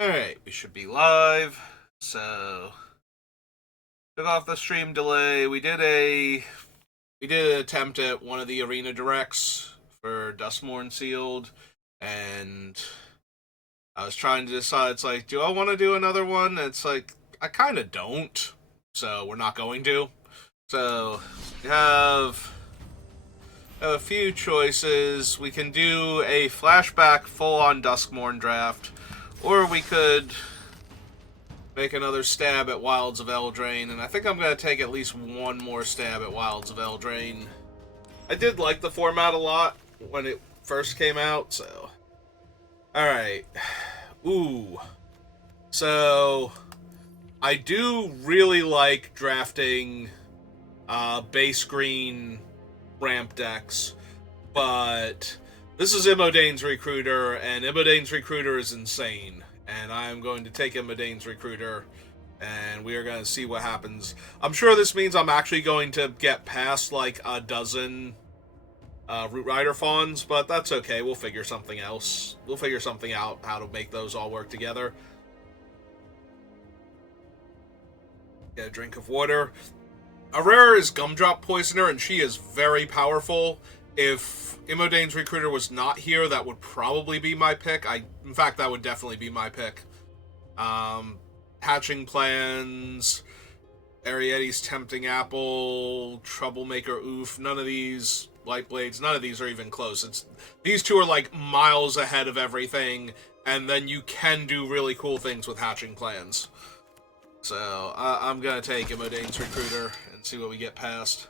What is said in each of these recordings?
Alright, we should be live. So, took off the stream delay. We did an attempt at one of the arena directs for Dustmorn Sealed, and I was trying to decide, it's like, do I want to do another one? It's like, I kind of don't, so we're not going to. So, we have a few choices. We can do a flashback full-on Duskmorn draft, or we could make another stab at Wilds of Eldraine, and I think I'm going to take at least one more stab at Wilds of Eldraine. I did like the format a lot when it first came out, so... Alright. Ooh. So, I do really like drafting base green ramp decks, but this is Imodane's Recruiter, and Imodane's Recruiter is insane. And I'm going to take Imodane's Recruiter, and we are going to see what happens. I'm sure this means I'm actually going to get past like a dozen Root Rider Fawns, but that's okay. We'll figure something else. We'll figure something out how to make those all work together. Get a drink of water. Aurora is Gumdrop Poisoner, and she is very powerful. If Imodane's Recruiter was not here, that would probably be my pick. In fact, that would definitely be my pick. Hatching Plans, Arietti's Tempting Apple, Troublemaker Oof, none of these, Light Blades, none of these are even close. These two are like miles ahead of everything, and then you can do really cool things with Hatching Plans. So, I'm gonna take Imodane's Recruiter and see what we get past.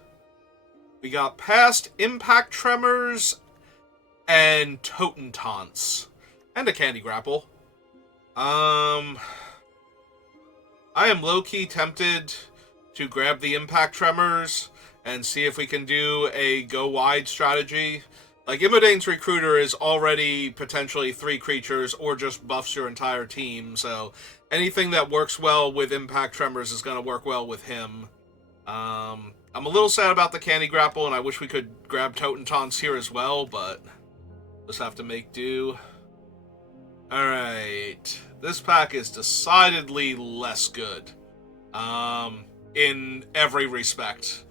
We got past Impact Tremors and Totem Taunts. And a Candy Grapple. I am low-key tempted to grab the Impact Tremors and see if we can do a go-wide strategy. Like, Imodane's Recruiter is already potentially 3 creatures or just buffs your entire team, so anything that works well with Impact Tremors is going to work well with him. I'm a little sad about the Candy Grapple, and I wish we could grab Totem Taunts here as well, but just have to make do. Alright. This pack is decidedly less good. In every respect.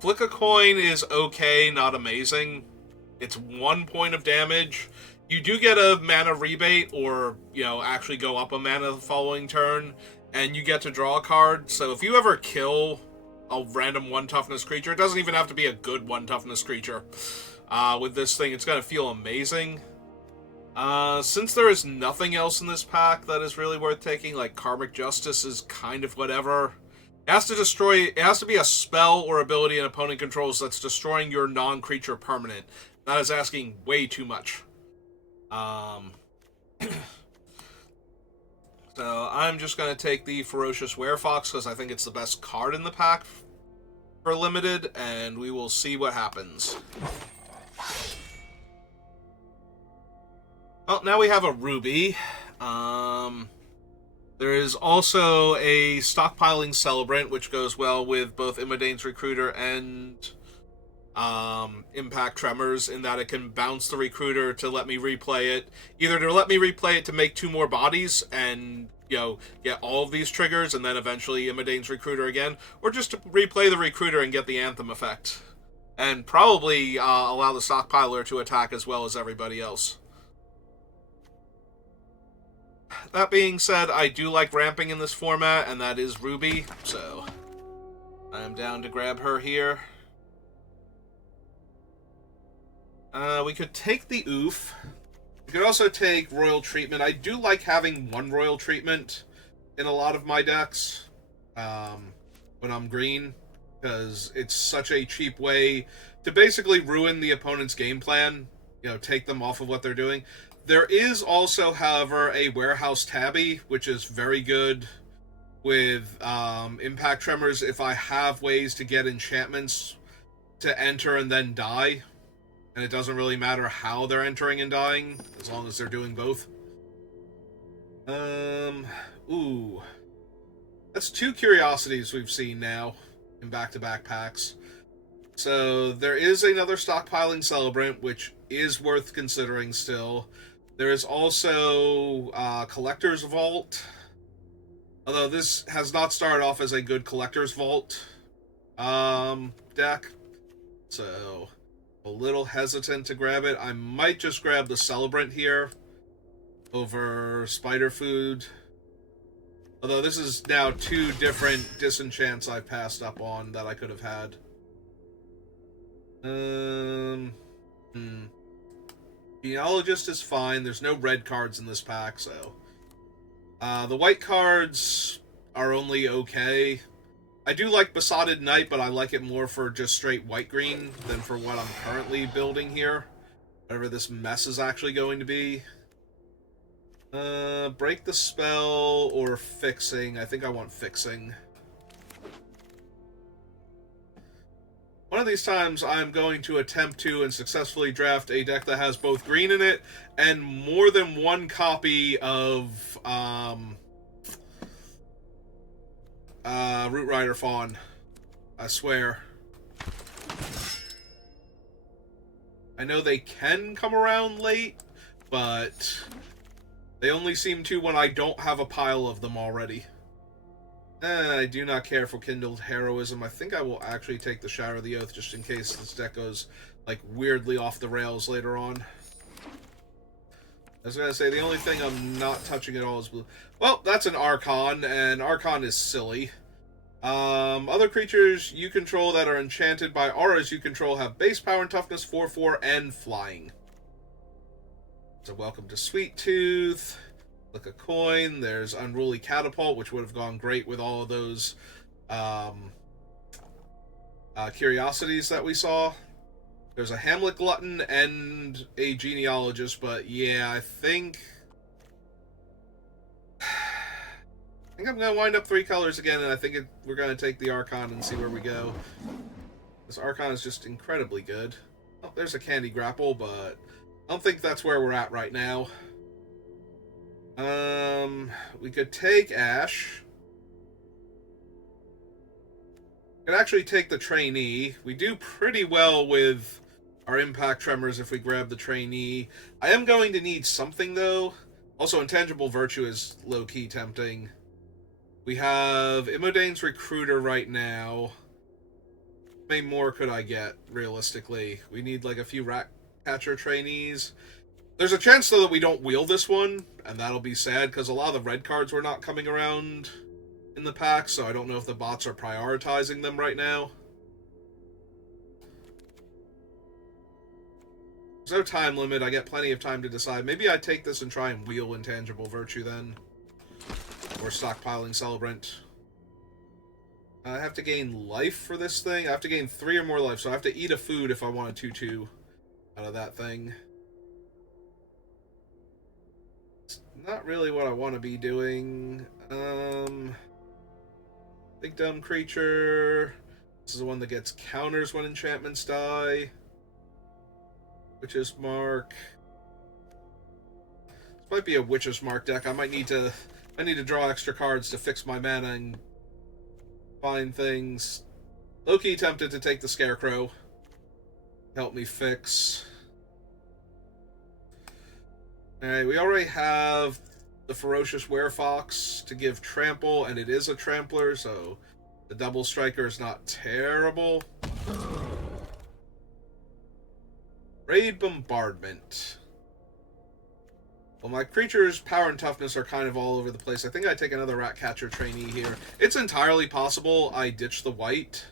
Flick a Coin is okay, not amazing. It's 1 point of damage. You do get a mana rebate, or, actually go up a mana the following turn, and you get to draw a card. So if you ever kill a random 1 toughness creature, it doesn't even have to be a good 1 toughness creature. With this thing, it's going to feel amazing. Since there is nothing else in this pack that is really worth taking, like Karmic Justice is kind of whatever. It has to be a spell or ability an opponent controls that's destroying your non-creature permanent. That is asking way too much. So I'm just going to take the Ferocious Werefox because I think it's the best card in the pack for limited, and we will see what happens. Well, now we have a Ruby. There is also a Stockpiling Celebrant, which goes well with both Imodane's Recruiter and Impact Tremors, in that it can bounce the Recruiter to let me replay it. Either to let me replay it to make 2 more bodies and, get all of these triggers and then eventually Imodane's Recruiter again, or just to replay the Recruiter and get the Anthem effect. And probably allow the Stockpiler to attack as well as everybody else. That being said, I do like ramping in this format, and that is Ruby, so I'm down to grab her here. We could take the Oof. We could also take Royal Treatment. I do like having 1 Royal Treatment in a lot of my decks when I'm green, because it's such a cheap way to basically ruin the opponent's game plan, take them off of what they're doing. There is also, however, a Warehouse Tabby, which is very good with Impact Tremors if I have ways to get enchantments to enter and then die. And it doesn't really matter how they're entering and dying, as long as they're doing both. Ooh. That's 2 Curiosities we've seen now in back-to-back packs. So there is another Stockpiling Celebrant, which is worth considering still. There is also Collector's Vault. Although this has not started off as a good Collector's Vault deck. So, a little hesitant to grab it. I might just grab the Celebrant here over Spider Food. Although this is now two different disenchants I've passed up on that I could have had. Genealogist is fine. There's no red cards in this pack, so... the white cards are only okay. I do like Besotted Knight, but I like it more for just straight white-green than for what I'm currently building here. Whatever this mess is actually going to be. Break the Spell or Fixing. I think I want Fixing. One of these times, I'm going to attempt to and successfully draft a deck that has both green in it and more than one copy of Root Rider Fawn. I swear. I know they can come around late, but they only seem to when I don't have a pile of them already. I do not care for Kindled Heroism. I think I will actually take the Shatter of the Oath just in case this deck goes, like, weirdly off the rails later on. I was going to say, the only thing I'm not touching at all is blue. Well, that's an Archon, and Archon is silly. Other creatures you control that are enchanted by auras you control have base power and toughness 4/4 and flying. So welcome to Sweet Tooth. Look a coin. There's Unruly Catapult, which would have gone great with all of those curiosities that we saw. There's a Hamlet Glutton and a Genealogist, but yeah, I think I'm going to wind up 3 colors again, and I think we're going to take the Archon and see where we go. This Archon is just incredibly good. Oh, there's a Candy Grapple, but I don't think that's where we're at right now. We could take Ash. We could actually take the Trainee. We do pretty well with our Impact Tremors if we grab the Trainee. I am going to need something, though. Also, Intangible Virtue is low-key tempting. We have Imodane's Recruiter right now. How many more could I get, realistically? We need, like, a few Ratcatcher Trainees. There's a chance, though, that we don't wheel this one, and that'll be sad, because a lot of the red cards were not coming around in the pack, so I don't know if the bots are prioritizing them right now. There's no time limit. I get plenty of time to decide. Maybe I take this and try and wheel Intangible Virtue, then. Or stockpiling Celebrant. I have to gain life for this thing. I have to gain 3 or more life, so I have to eat a food if I want a 2/2 out of that thing. Not really what I want to be doing. Big Dumb Creature. This is the one that gets counters when enchantments die. Witch's Mark. This might be a Witch's Mark deck. I need to draw extra cards to fix my mana and find things. Low-key tempted to take the Scarecrow. Help me fix. Alright, we already have the Ferocious Werefox to give Trample, and it is a Trampler, so the Double Striker is not terrible. Raid Bombardment. Well, my creature's power and toughness are kind of all over the place. I think I take another Ratcatcher Trainee here. It's entirely possible I ditch the white.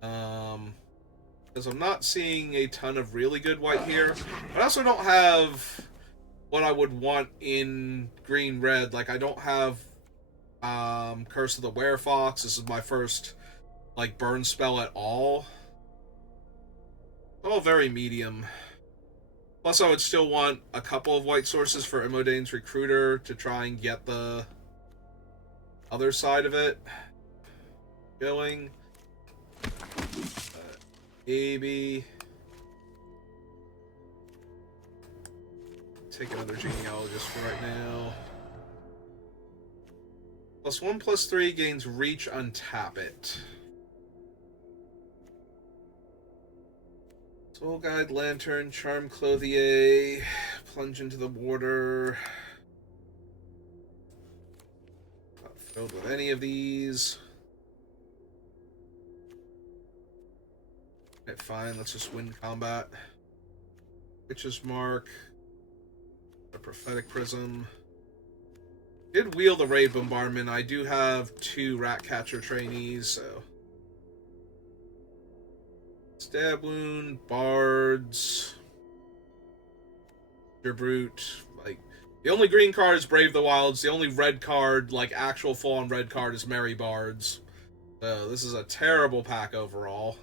Because I'm not seeing a ton of really good white here. But I also don't have what I would want in green-red. Like, I don't have Curse of the Werefox. This is my first, like, burn spell at all. All very medium. Plus, I would still want a couple of white sources for Imodane's Recruiter to try and get the other side of it going. Maybe take another Genealogist for right now. +1/+3 gains reach, untap it. Soul Guide, Lantern, Charm Clothier, Plunge into the Water. Not filled with any of these. Okay, fine, let's just win combat. Witch's Mark. A Prophetic Prism. Did wheel the Raid Bombardment. I do have 2 Ratcatcher trainees, so. Stab Wound, Bards. Brute. Like, the only green card is Brave the Wilds. The only red card, like actual full-on red card, is Merry Bards. So this is a terrible pack overall.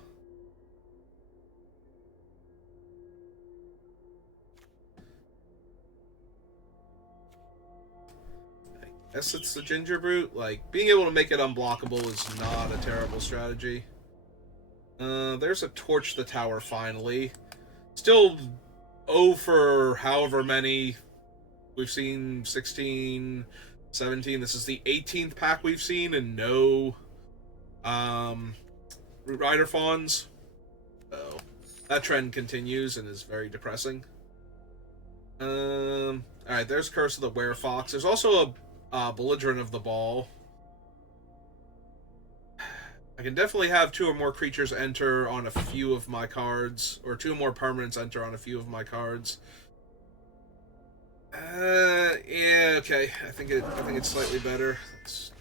I guess it's the Ginger Brute. Like, being able to make it unblockable is not a terrible strategy. There's a Torch the Tower finally. Still 0 for however many. We've seen 16, 17. This is the 18th pack we've seen, and no Root Rider Fawns. So that trend continues and is very depressing. Alright, there's Curse of the Werefox. There's also a Belligerent of the Ball. I can definitely have 2 or more creatures enter on a few of my cards, or 2 more permanents enter on a few of my cards. Yeah, okay. I think it's slightly better. Let's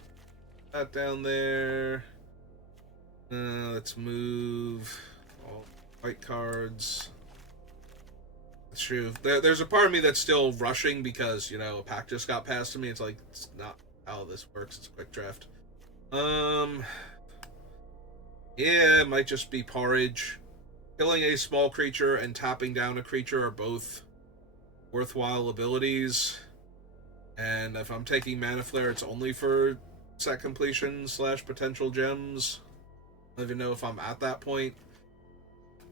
put that down there. Let's move all white cards. That's true. There's a part of me that's still rushing because, you know, a pack just got passed to me. It's like, it's not how this works. It's a quick draft. Yeah, it might just be Porridge. Killing a small creature and tapping down a creature are both worthwhile abilities. And if I'm taking Mana Flare, it's only for set completion / potential gems. I don't even know if I'm at that point.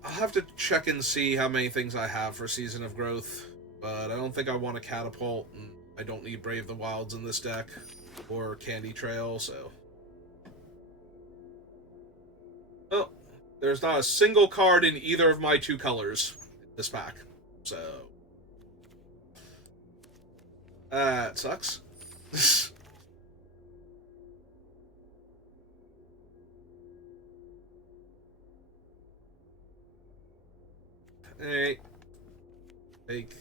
I'll have to check and see how many things I have for Season of Growth. But I don't think I want a Catapult, and I don't need Brave the Wilds in this deck. Or Candy Trail, so... Well, there's not a single card in either of my 2 colors in this pack. So... That sucks. Alright. Take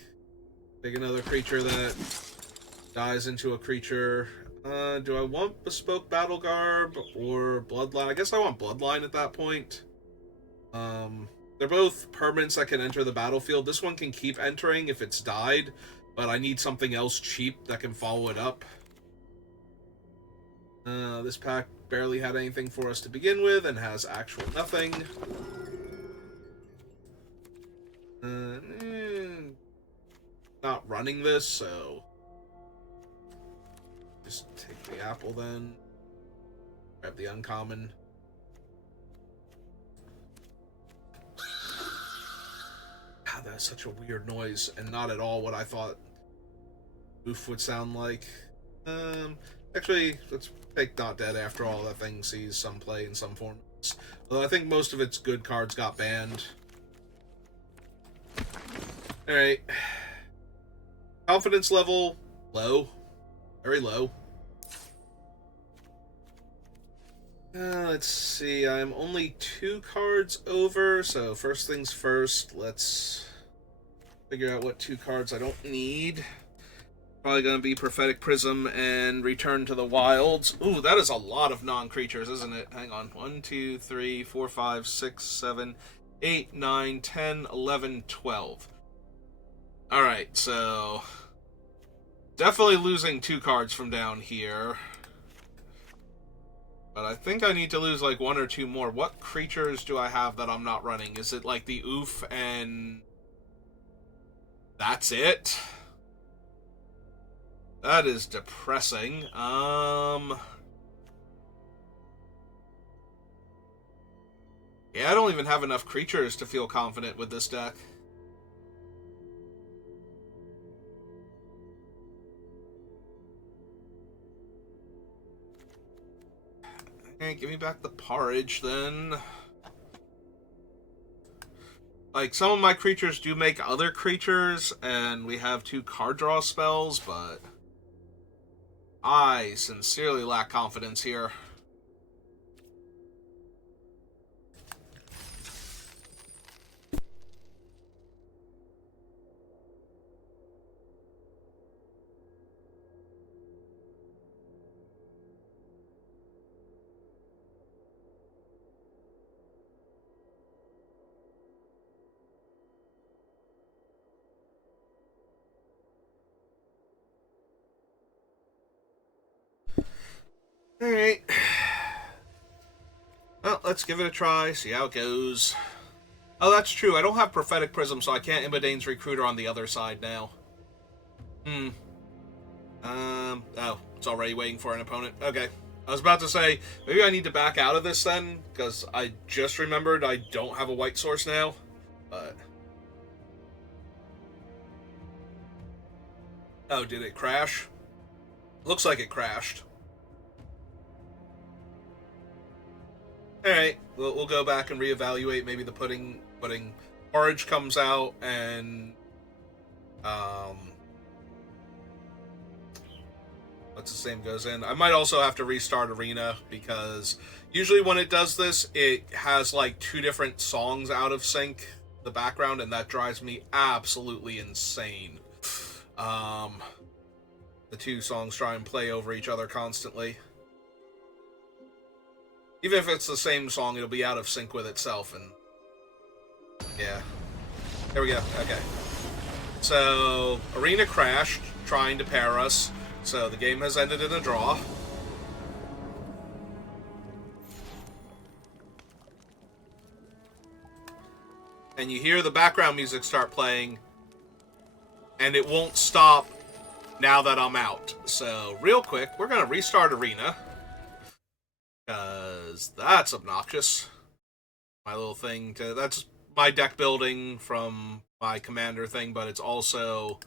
another creature that dies into a creature. Do I want Bespoke Battle Garb or Bloodline? I guess I want Bloodline at that point. They're both permanents that can enter the battlefield. This one can keep entering if it's died, but I need something else cheap that can follow it up. This pack barely had anything for us to begin with and has actual nothing. Not running this, so... Just take the apple then. Grab the uncommon. God, that's such a weird noise, and not at all what I thought Oof would sound like. Actually, let's take Not Dead after all. That thing sees some play in some formats. Although I think most of its good cards got banned. Alright. Confidence level, low. Very low. Let's see, I'm only 2 cards over, so first things first, let's figure out what 2 cards I don't need. Probably going to be Prophetic Prism and Return to the Wilds. Ooh, that is a lot of non-creatures, isn't it? Hang on. 1, 2, 3, 4, 5, 6, 7, 8, 9, 10, 11, 12. Alright, so... Definitely losing 2 cards from down here. But I think I need to lose like 1 or 2 more. What creatures do I have that I'm not running? Is it like the Oof and... That's it? That is depressing. Yeah, I don't even have enough creatures to feel confident with this deck. Hey, give me back the Porridge, then. like, some of my creatures do make other creatures, and we have 2 card draw spells, but I sincerely lack confidence here. Alright. Well, let's give it a try, see how it goes. Oh, that's true. I don't have Prophetic Prism, so I can't Imodane's Recruiter on the other side now. Oh, it's already waiting for an opponent. Okay. I was about to say, maybe I need to back out of this then, because I just remembered I don't have a white source now. But... oh, did it crash? Looks like it crashed. Alright, we'll go back and reevaluate. Maybe the pudding porridge comes out and what's the same goes in. I might also have to restart Arena, because usually when it does this, it has like 2 different songs out of sync, the background, and that drives me absolutely insane. The 2 songs try and play over each other constantly. Even if it's the same song, it'll be out of sync with itself, and... yeah. There we go. Okay. So, Arena crashed, trying to pair us, so the game has ended in a draw. And you hear the background music start playing, and it won't stop now that I'm out. So, real quick, we're going to restart Arena, because that's obnoxious. My little thing that's my deck building from my commander thing, but it's also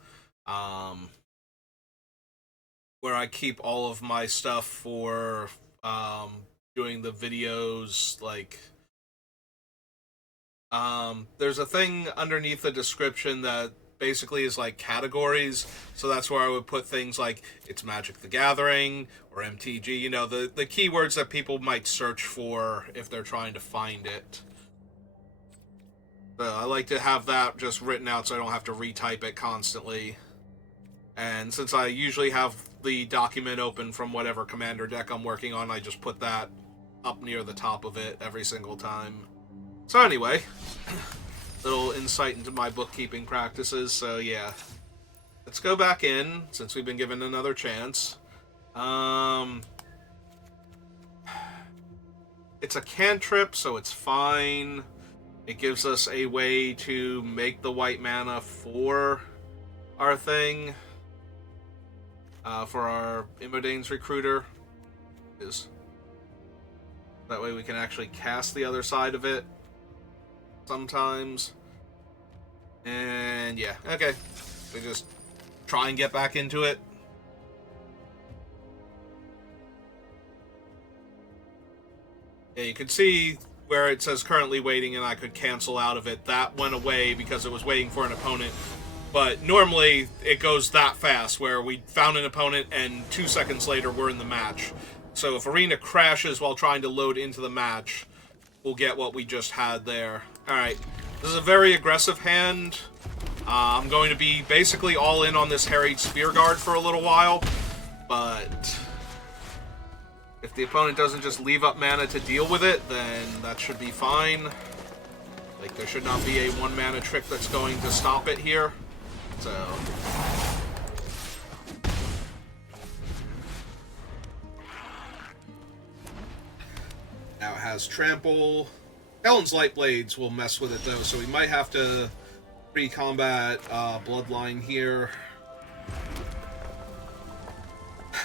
where I keep all of my stuff for doing the videos. Like, there's a thing underneath the description that basically is like categories, so that's where I would put things like it's Magic the Gathering or MTG, you know, the keywords that people might search for if they're trying to find it. So I like to have that just written out so I don't have to retype it constantly. And since I usually have the document open from whatever commander deck I'm working on, I just put that up near the top of it every single time. So anyway, little insight into my bookkeeping practices. So yeah, let's go back in since we've been given another chance. It's a cantrip, so it's fine. It gives us a way to make the white mana for our thing, for our Imodane's Recruiter. That way we can actually cast the other side of it sometimes. And yeah, okay. We just try and get back into it. Yeah, you can see where it says currently waiting and I could cancel out of it. That went away because it was waiting for an opponent. But normally it goes that fast where we found an opponent and 2 seconds later we're in the match. So if Arena crashes while trying to load into the match, we'll get what we just had there. Alright, this is a very aggressive hand. I'm going to be basically all in on this Harried Spear Guard for a little while, but if the opponent doesn't just leave up mana to deal with it, then that should be fine. Like, there should not be a 1 mana trick that's going to stop it here. So now it has Trample. Helen's Lightblades will mess with it though, so we might have to pre-combat Bloodline here.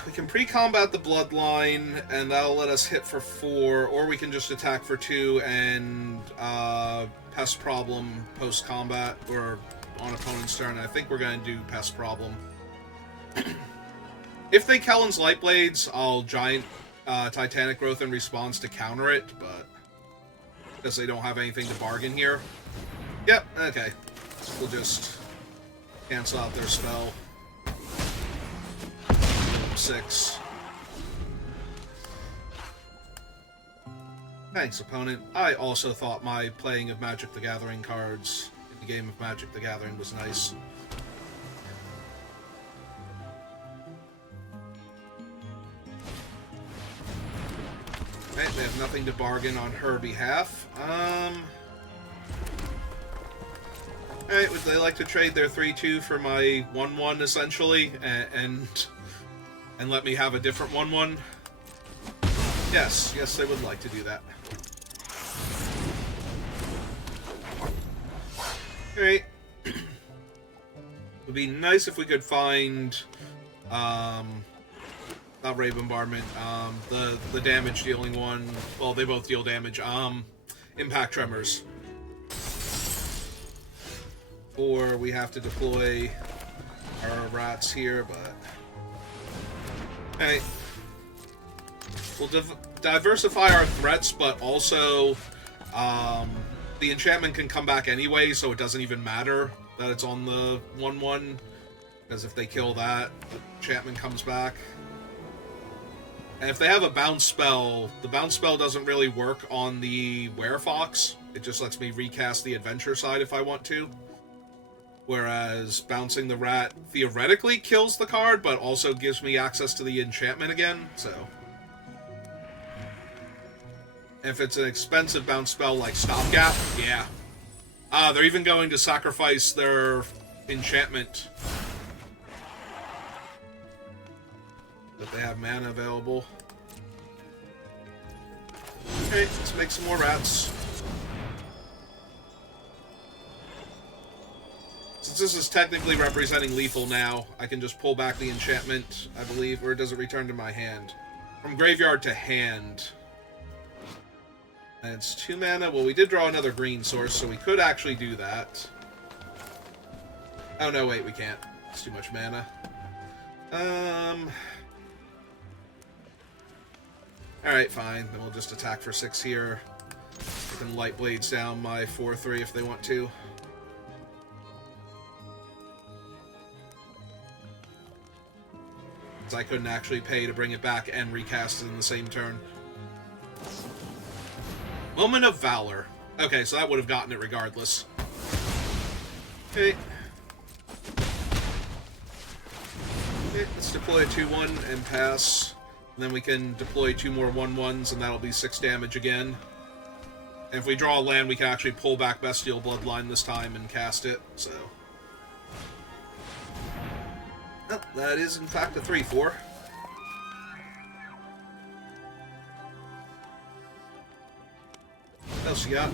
We can pre-combat the Bloodline, and that'll let us hit for 4, or we can just attack for 2 and Pest Problem post-combat, or on opponent's turn. I think we're going to do Pest Problem. If they Kellen's Lightblades, I'll Giant Titanic Growth in response to counter it, but because they don't have anything to bargain here. Yep, okay. We'll just cancel out their spell. 6. Thanks, opponent. I also thought my playing of Magic the Gathering cards in the game of Magic the Gathering was nice. Right, they have nothing to bargain on her behalf. Alright, would they like to trade their 3-2 for my 1-1, essentially, and let me have a different 1-1? Yes, yes, they would like to do that. Alright. It would be nice if we could find, not Ray Bombardment, the damage-dealing one. Well, they both deal damage. Impact Tremors. Or we have to deploy our rats here, but... Alright. We'll diversify our threats, but also, the enchantment can come back anyway, so it doesn't even matter that it's on the 1-1. Because if they kill that, the enchantment comes back. And if they have a bounce spell, the bounce spell doesn't really work on the Werefox. It just lets me recast the adventure side if I want to. Whereas bouncing the rat theoretically kills the card, but also gives me access to the enchantment again, so... If it's an expensive bounce spell like Stopgap, yeah. They're even going to sacrifice their enchantment. That they have mana available. Okay, let's make some more rats. Since this is technically representing lethal now, I can just pull back the enchantment, I believe, or does it return to my hand? From graveyard to hand. And it's 2 mana. Well, we did draw another green source, so we could actually do that. Oh, no, wait, we can't. It's too much mana. Alright, fine. Then we'll just attack for 6 here. They can Light Blades down my 4-3 if they want to. Because I couldn't actually pay to bring it back and recast it in the same turn. Moment of Valor. Okay, so that would have gotten it regardless. Okay. Okay, let's deploy a 2-1 and pass. And then we can deploy 2 more 1-1s, and that'll be 6 damage again. And if we draw a land, we can actually pull back Bestial Bloodline this time and cast it, so... Oh, that is, in fact, a 3-4. What else you got?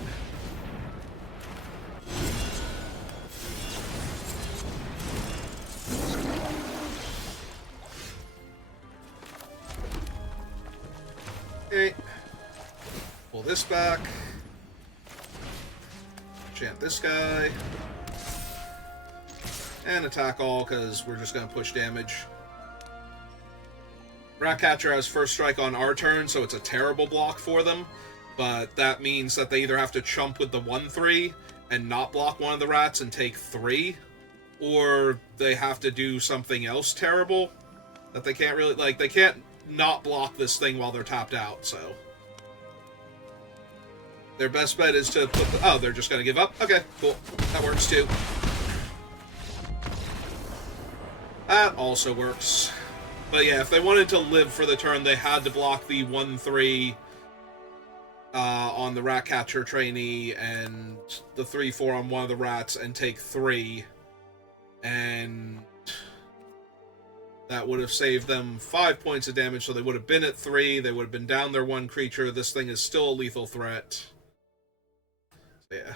Okay. Pull this back. Enchant this guy. And attack all, because we're just going to push damage. Ratcatcher has first strike on our turn, so it's a terrible block for them. But that means that they either have to chump with the 1-3 and not block one of the rats and take 3, or they have to do something else terrible that they can't really... Like, they can't not block this thing while they're tapped out, so... Their best bet is to put the... Oh, they're just going to give up? Okay, cool. That works, too. That also works. But yeah, if they wanted to live for the turn, they had to block the 1-3 on the Ratcatcher trainee and the 3-4 on one of the rats and take 3. And that would have saved them 5 points of damage, so they would have been at 3. They would have been down their 1 creature. This thing is still a lethal threat. So yeah.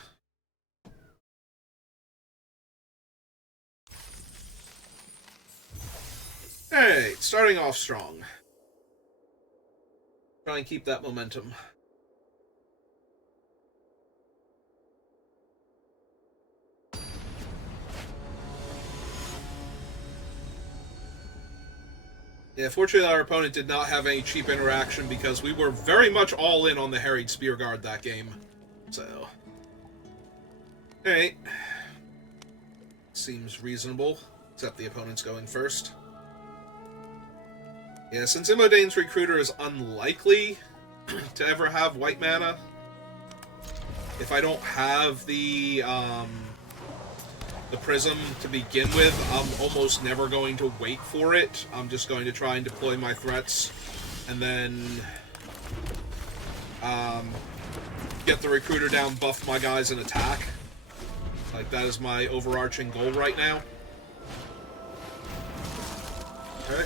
Alright, starting off strong. Try and keep that momentum. Yeah, fortunately our opponent did not have any cheap interaction because we were very much all in on the Harried Spearguard that game. So... Alright. Seems reasonable, except the opponent's going first. Yeah, since Imodane's Recruiter is unlikely to ever have white mana, if I don't have the Prism to begin with, I'm almost never going to wait for it. I'm just going to try and deploy my threats, and then get the Recruiter down, buff my guys, and attack. Like, that is my overarching goal right now. Okay.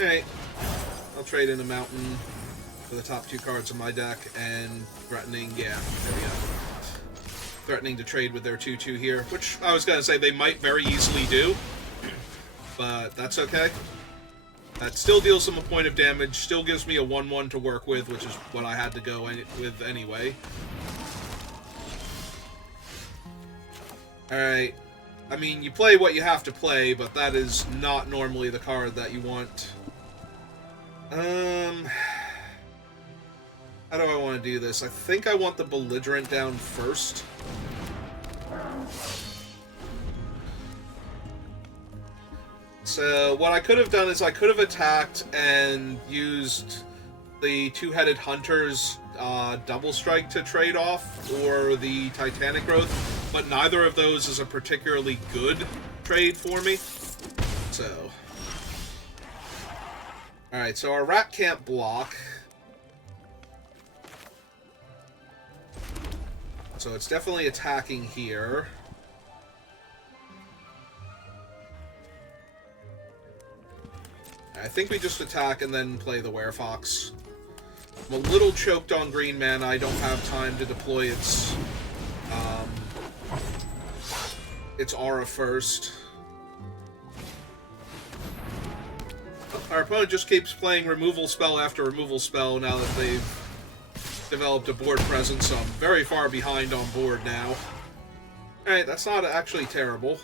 Alright. I'll trade in a Mountain for the top 2 cards of my deck, and threatening, yeah, there we go. Threatening to trade with their 2/2 here, which I was going to say they might very easily do, but that's okay. That still deals them a point of damage, still gives me a 1/1 to work with, which is what I had to go with anyway. Alright. I mean, you play what you have to play, but that is not normally the card that you want. How do I want to do this? I think I want the Belligerent down first. So what I could have done is I could have attacked and used the Two-Headed Hunter's Double Strike to trade off, or the Titanic Growth, but neither of those is a particularly good trade for me. So, alright, so our rat can't block. So it's definitely attacking here. I think we just attack and then play the Werefox. I'm a little choked on green mana. I don't have time to deploy its aura first. Our opponent just keeps playing removal spell after removal spell now that they've developed a board presence, so I'm very far behind on board now. Alright, that's not actually terrible.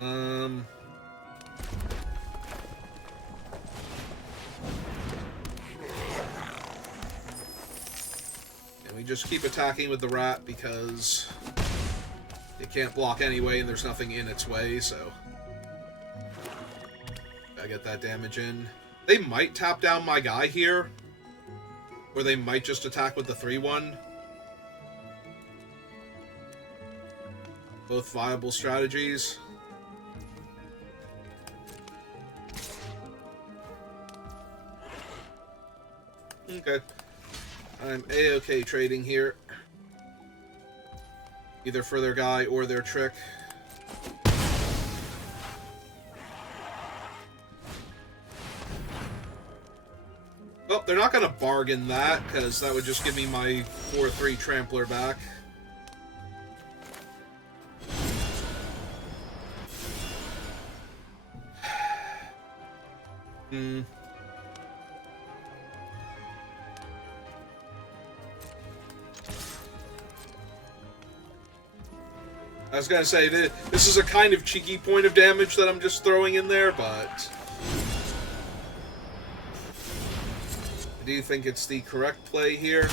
And we just keep attacking with the rat because it can't block anyway and there's nothing in its way, so I get that damage in. They might tap down my guy here, or they might just attack with the 3/1. Both viable strategies. Okay. I'm A-okay trading here. Either for their guy or their trick. Well, they're not going to bargain that, because that would just give me my 4/3 Trampler back. I was going to say, this is a kind of cheeky point of damage that I'm just throwing in there, but I do think it's the correct play here.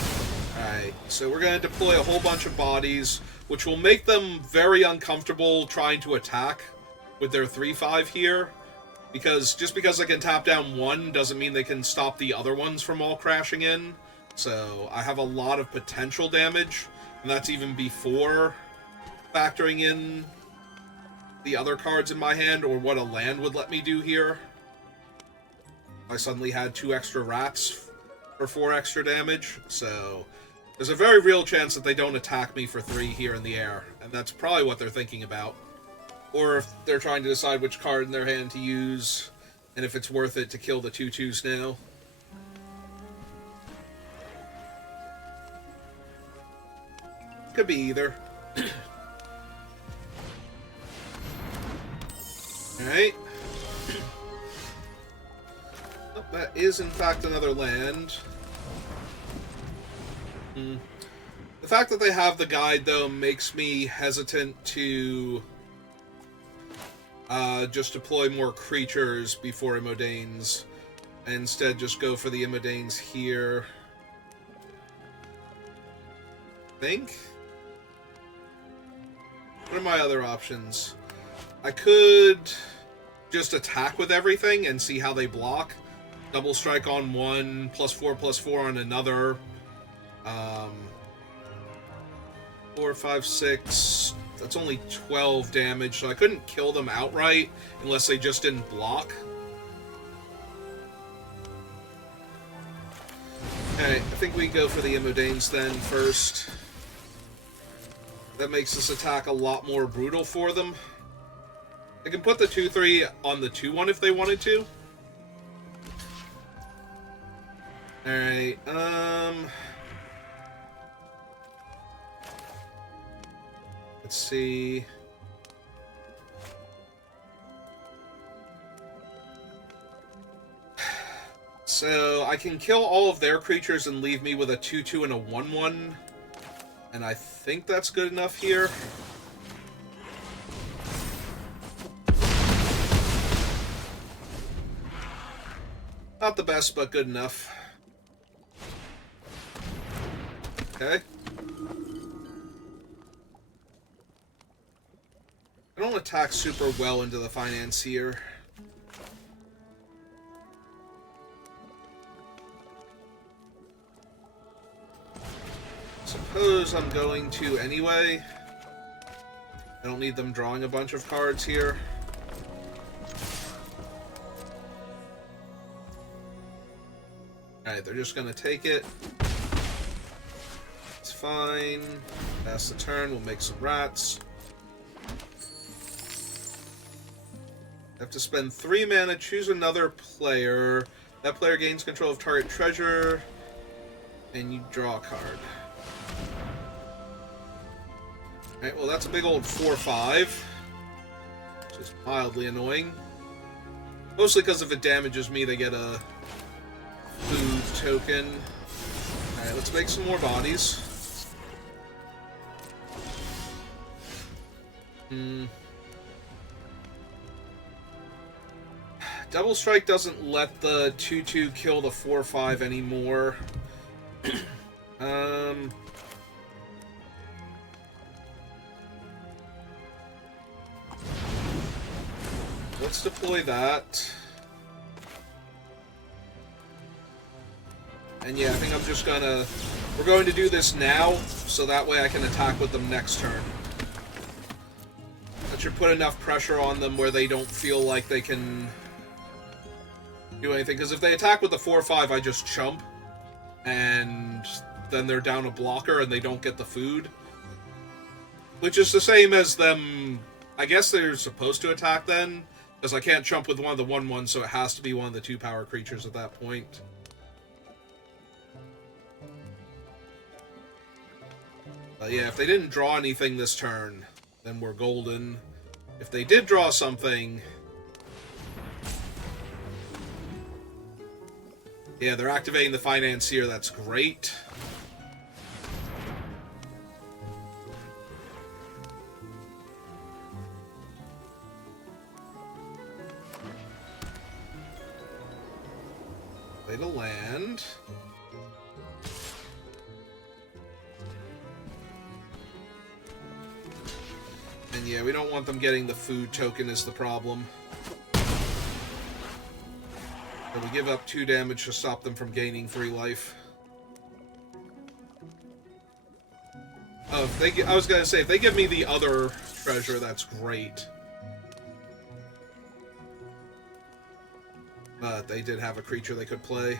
Alright, so we're going to deploy a whole bunch of bodies, which will make them very uncomfortable trying to attack with their 3/5 here, because just because they can tap down one doesn't mean they can stop the other ones from all crashing in. So I have a lot of potential damage, and that's even before factoring in the other cards in my hand or what a land would let me do here. I suddenly had 2 extra rats for 4 extra damage, so there's a very real chance that they don't attack me for 3 here in the air, and that's probably what they're thinking about. Or if they're trying to decide which card in their hand to use, and if it's worth it to kill the 2/2s now. Could be either. Alright. Oh, that is in fact another land. The fact that they have the guide, though, makes me hesitant to just deploy more creatures before Imodane's and instead just go for the Imodanes here. I think. What are my other options? I could just attack with everything and see how they block. Double strike on one, +4/+4 on another. 4, 5, 6. That's only 12 damage, so I couldn't kill them outright unless they just didn't block. Okay, I think we go for the Imodanes then first. That makes this attack a lot more brutal for them. I can put the 2/3 on the 2/1 if they wanted to. Alright, let's see. So, I can kill all of their creatures and leave me with a 2/2 and a 1/1. And I think that's good enough here. Not the best, but good enough. Okay. I don't attack super well into the Financier. Suppose I'm going to anyway. I don't need them drawing a bunch of cards here. Alright, they're just gonna take it. It's fine. Pass the turn, we'll make some rats. Have to spend 3 mana, choose another player. That player gains control of target treasure, and you draw a card. Alright, well that's a big old 4/5, which is mildly annoying. Mostly because if it damages me, they get a food token. Alright, let's make some more bodies. Double Strike doesn't let the 2/2 kill the 4/5 anymore. Let's deploy that. And yeah, I think I'm just gonna... We're going to do this now, so that way I can attack with them next turn. That should put enough pressure on them where they don't feel like they can do anything. Because if they attack with the 4/5, I just chump. And then they're down a blocker and they don't get the food. Which is the same as them... I guess they're supposed to attack then. Because I can't chump with one of the 1/1, so it has to be one of the 2-power creatures at that point. But yeah, if they didn't draw anything this turn, then we're golden. If they did draw something... Yeah, they're activating the Financier, that's great. Play to land. And yeah, we don't want them getting the food token is the problem. So we give up 2 damage to stop them from gaining 3 life. Oh, if they, I was gonna say, if they give me the other treasure, that's great. But they did have a creature they could play.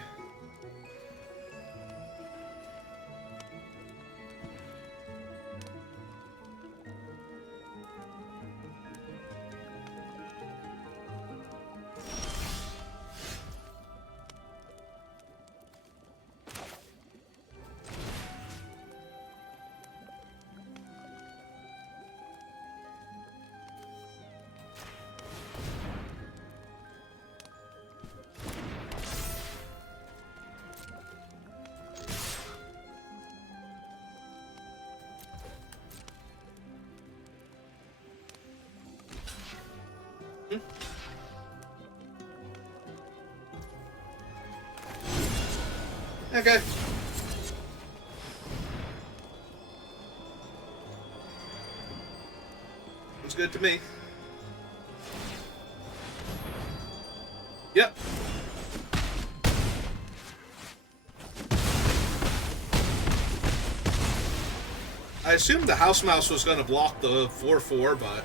Okay. Looks good to me. Yep. I assumed the house mouse was going to block the 4/4, but...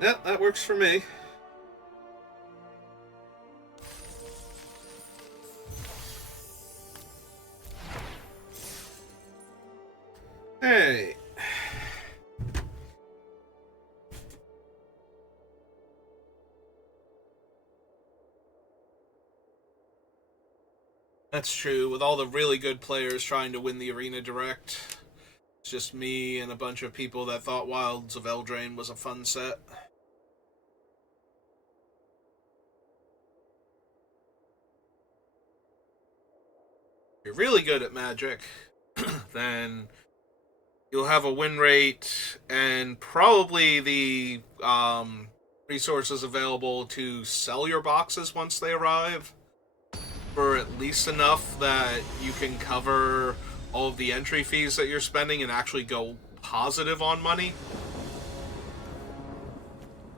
Yep, that works for me. Hey. That's true. With all the really good players trying to win the Arena Direct, it's just me and a bunch of people that thought Wilds of Eldraine was a fun set. If you're really good at Magic, then you'll have a win rate and probably the resources available to sell your boxes once they arrive for at least enough that you can cover all of the entry fees that you're spending and actually go positive on money.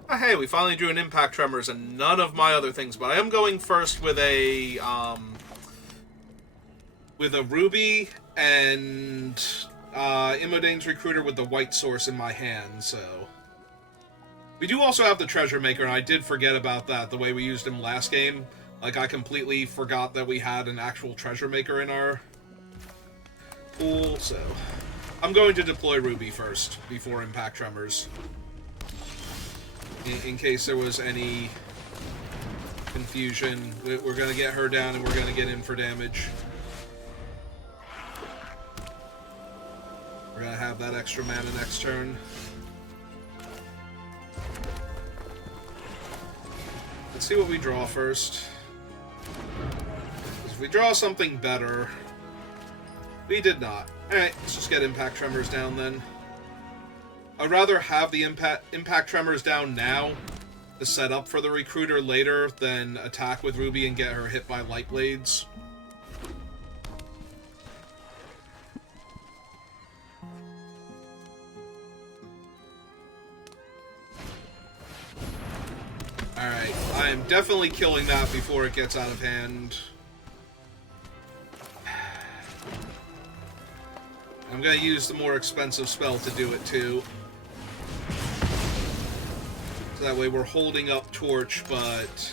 Oh, hey, we finally drew an Impact Tremors and none of my other things, but I am going first with a Ruby and Imodane's Recruiter with the white source in my hand, so... We do also have the Treasure Maker, and I did forget about that, the way we used him last game. Like, I completely forgot that we had an actual Treasure Maker in our pool, so... I'm going to deploy Ruby first, before Impact Tremors. In case there was any confusion. We're going to get her down, and we're going to get in for damage. We're going to have that extra mana next turn. Let's see what we draw first. If we draw something better... We did not. Alright, let's just get Impact Tremors down then. I'd rather have the Impact Tremors down now to set up for the Recruiter later than attack with Ruby and get her hit by Light Blades. Alright, I am definitely killing that before it gets out of hand. I'm going to use the more expensive spell to do it too. So that way we're holding up Torch, but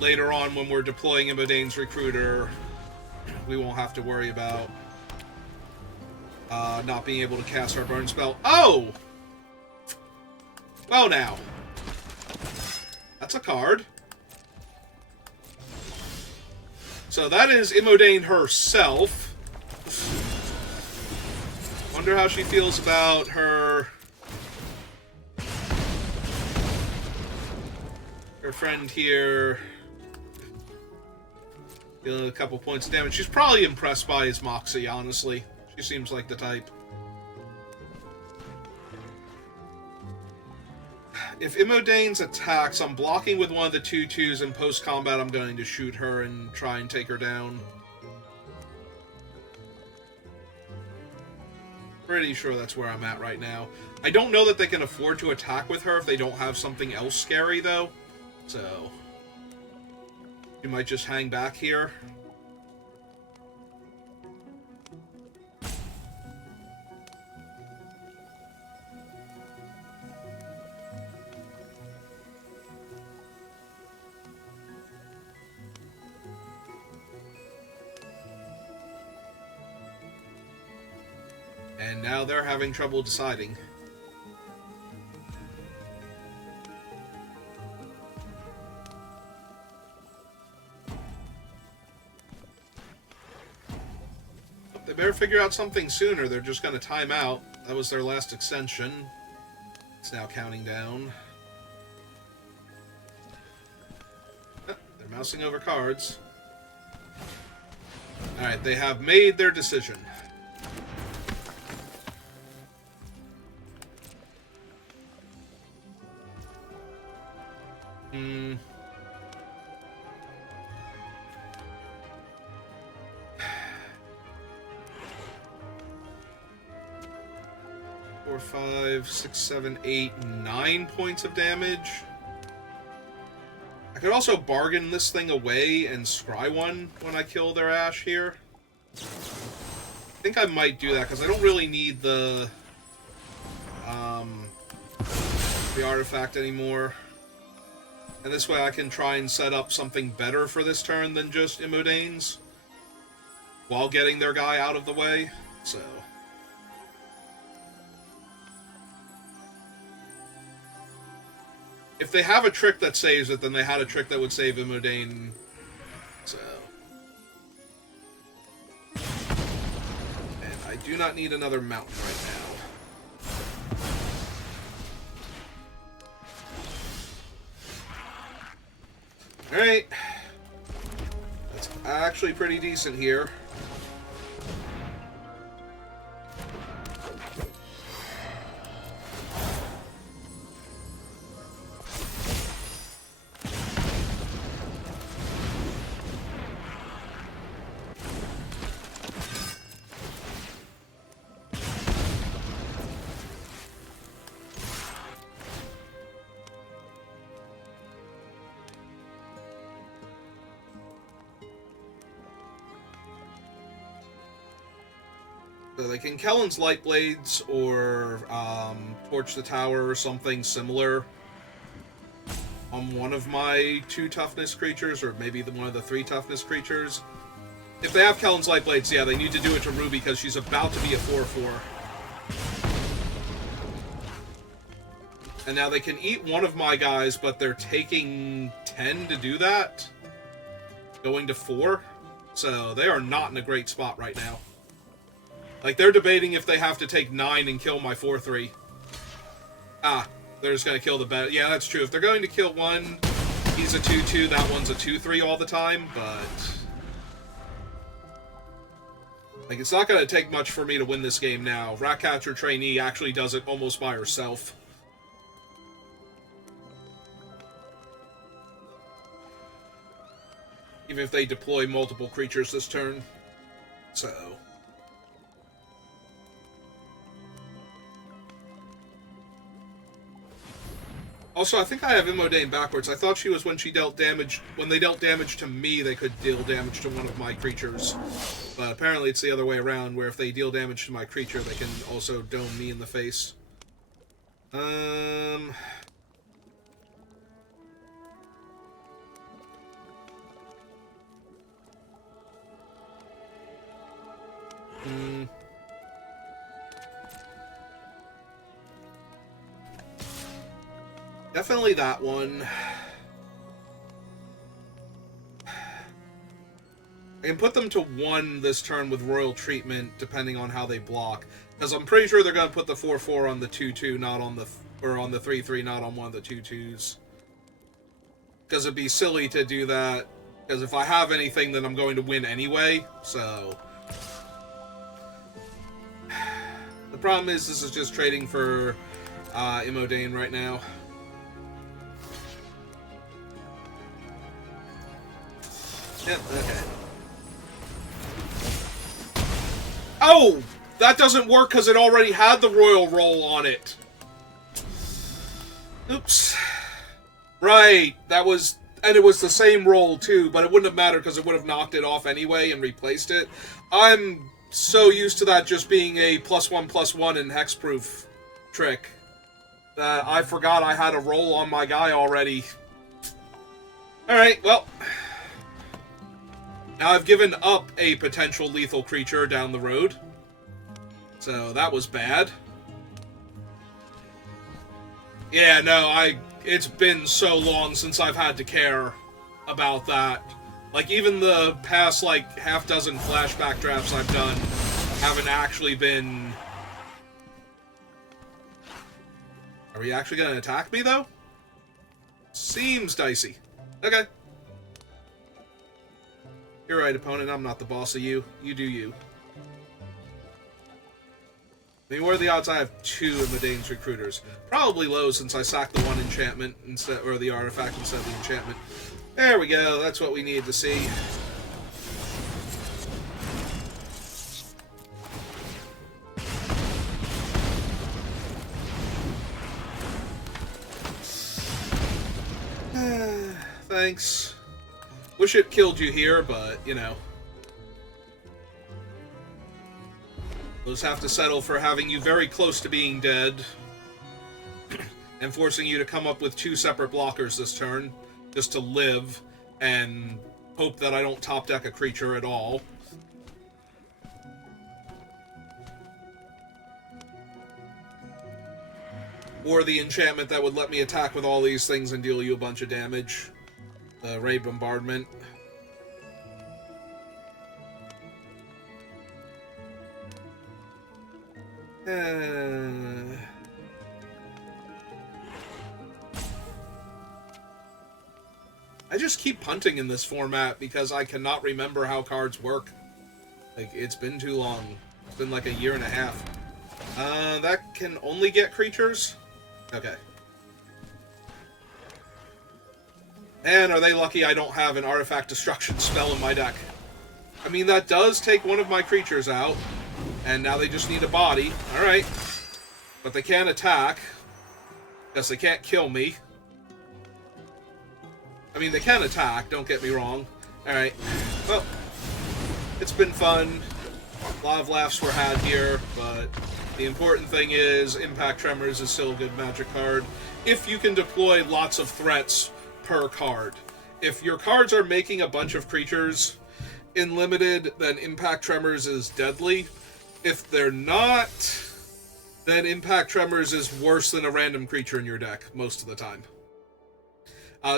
later on when we're deploying Imodane's Recruiter, we won't have to worry about not being able to cast our burn spell. Oh! Well now. That's a card. So that is Imodane herself. Wonder how she feels about her friend here. Dealing a couple points of damage. She's probably impressed by his Moxie, honestly. She seems like the type. If Imodane's attacks, I'm blocking with one of the 2/2s, and post-combat I'm going to shoot her and try and take her down. Pretty sure that's where I'm at right now. I don't know that they can afford to attack with her if they don't have something else scary, though. So... you might just hang back here. And now they're having trouble deciding. They better figure out something sooner. They're just going to time out. That was their last extension. It's now counting down. Oh, they're mousing over cards. Alright, they have made their decision. 4, 5, 6, 7, 8, 9 points of damage. I could also bargain this thing away and scry one when I kill their Ash here. I think I might do that, because I don't really need the artifact anymore. And this way I can try and set up something better for this turn than just Imodanes, while getting their guy out of the way, so... If they have a trick that saves it, then they had a trick that would save Imodane, so... And I do not need another mountain right now. Alright. That's actually pretty decent here. So they can Kellen's Light Blades or Torch the Tower or something similar on one of my 2 toughness creatures, or maybe one of the 3 toughness creatures. If they have Kellen's Light Blades, yeah, they need to do it to Ruby because she's about to be a 4/4. And now they can eat one of my guys, but they're taking 10 to do that, going to 4. So they are not in a great spot right now. Like, they're debating if they have to take 9 and kill my 4/3. Ah, they're just going to kill the better. Yeah, that's true. If they're going to kill one, he's a 2/2, that one's a 2/3 all the time, but... Like, it's not going to take much for me to win this game now. Ratcatcher Trainee actually does it almost by herself. Even if they deploy multiple creatures this turn. So... Also, I think I have Imodane backwards. I thought she was when she dealt damage... When they dealt damage to me, they could deal damage to one of my creatures. But apparently it's the other way around, where if they deal damage to my creature, they can also dome me in the face. Definitely that one. I can put them to 1 this turn with Royal Treatment, depending on how they block. Because I'm pretty sure they're going to put the 4/4 on the 2/2, not on the... Or on the 3/3, not on one of the 2/2s. Because it'd be silly to do that. Because if I have anything, then I'm going to win anyway. So... The problem is, this is just trading for Imodane right now. Yep, okay. Oh! That doesn't work because it already had the Royal Roll on it. Oops. Right, that was... And it was the same roll, too, but it wouldn't have mattered because it would have knocked it off anyway and replaced it. I'm so used to that just being a +1/+1 and hexproof trick that I forgot I had a roll on my guy already. Alright, well... Now I've given up a potential lethal creature down the road. So that was bad. Yeah, no, it's been so long since I've had to care about that. Like, even the past, like, half-dozen flashback drafts I've done haven't actually been... Are we actually going to attack me, though? Seems dicey. Okay. You're right, opponent. I'm not the boss of you. You do you. I mean, what are the odds I have 2 Imodane's recruiters? Probably low since I sacked the 1 enchantment instead, or the artifact instead of the enchantment. There we go. That's what we needed to see. thanks. Wish it killed you here, but, you know. We'll just have to settle for having you very close to being dead. And forcing you to come up with 2 separate blockers this turn. Just to live. And hope that I don't top deck a creature at all. Or the enchantment that would let me attack with all these things and deal you a bunch of damage. The Ray Bombardment. I just keep punting in this format because I cannot remember how cards work. Like, it's been too long. It's been like a year and a half. That can only get creatures? Okay. And are they lucky I don't have an artifact destruction spell in my deck? I mean, that does take one of my creatures out. And now they just need a body. Alright. But they can't attack. Because they can't kill me. I mean, they can attack, don't get me wrong. Alright. Well, it's been fun. A lot of laughs were had here, but the important thing is Impact Tremors is still a good Magic card. If you can deploy lots of threats per card. If your cards are making a bunch of creatures in Limited, then Impact Tremors is deadly. If they're not, then Impact Tremors is worse than a random creature in your deck most of the time.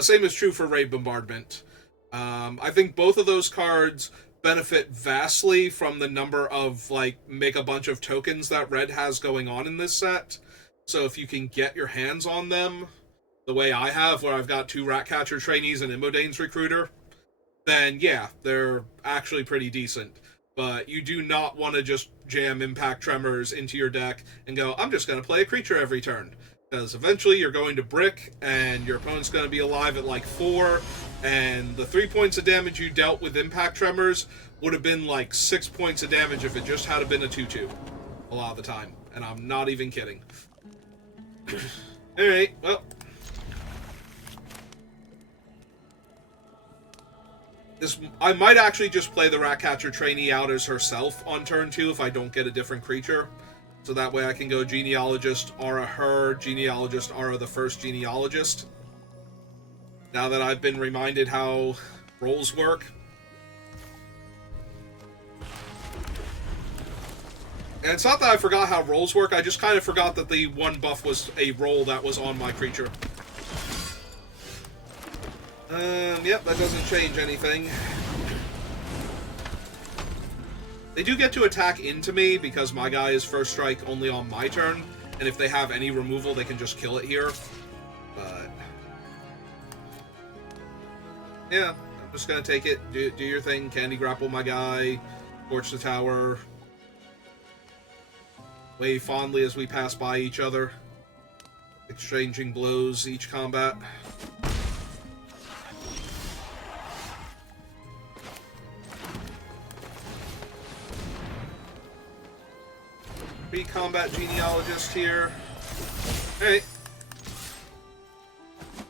Same is true for Ray Bombardment. I think both of those cards benefit vastly from the number of, like, make a bunch of tokens that Red has going on in this set. So if you can get your hands on them, the way I have, where I've got 2 Ratcatcher trainees and Imodane's Recruiter, then yeah, they're actually pretty decent. But you do not want to just jam Impact Tremors into your deck and go, I'm just going to play a creature every turn. Because eventually you're going to brick, and your opponent's going to be alive at like 4, and the 3 points of damage you dealt with Impact Tremors would have been like 6 points of damage if it just had been a 2/2 a lot of the time. And I'm not even kidding. Alright, well. I might actually just play the Ratcatcher trainee out as herself on turn 2 if I don't get a different creature. So that way I can go Genealogist, Aura her, Genealogist, Aura the first Genealogist. Now that I've been reminded how rolls work. And it's not that I forgot how rolls work, I just kind of forgot that the 1 buff was a roll that was on my creature. Yep, that doesn't change anything. They do get to attack into me because my guy is first strike only on my turn, and if they have any removal, they can just kill it here. But yeah, I'm just gonna take it. Do your thing. Candy grapple my guy. Torch the tower. Wave fondly as we pass by each other, exchanging blows each combat. Combat Genealogist here. Alright.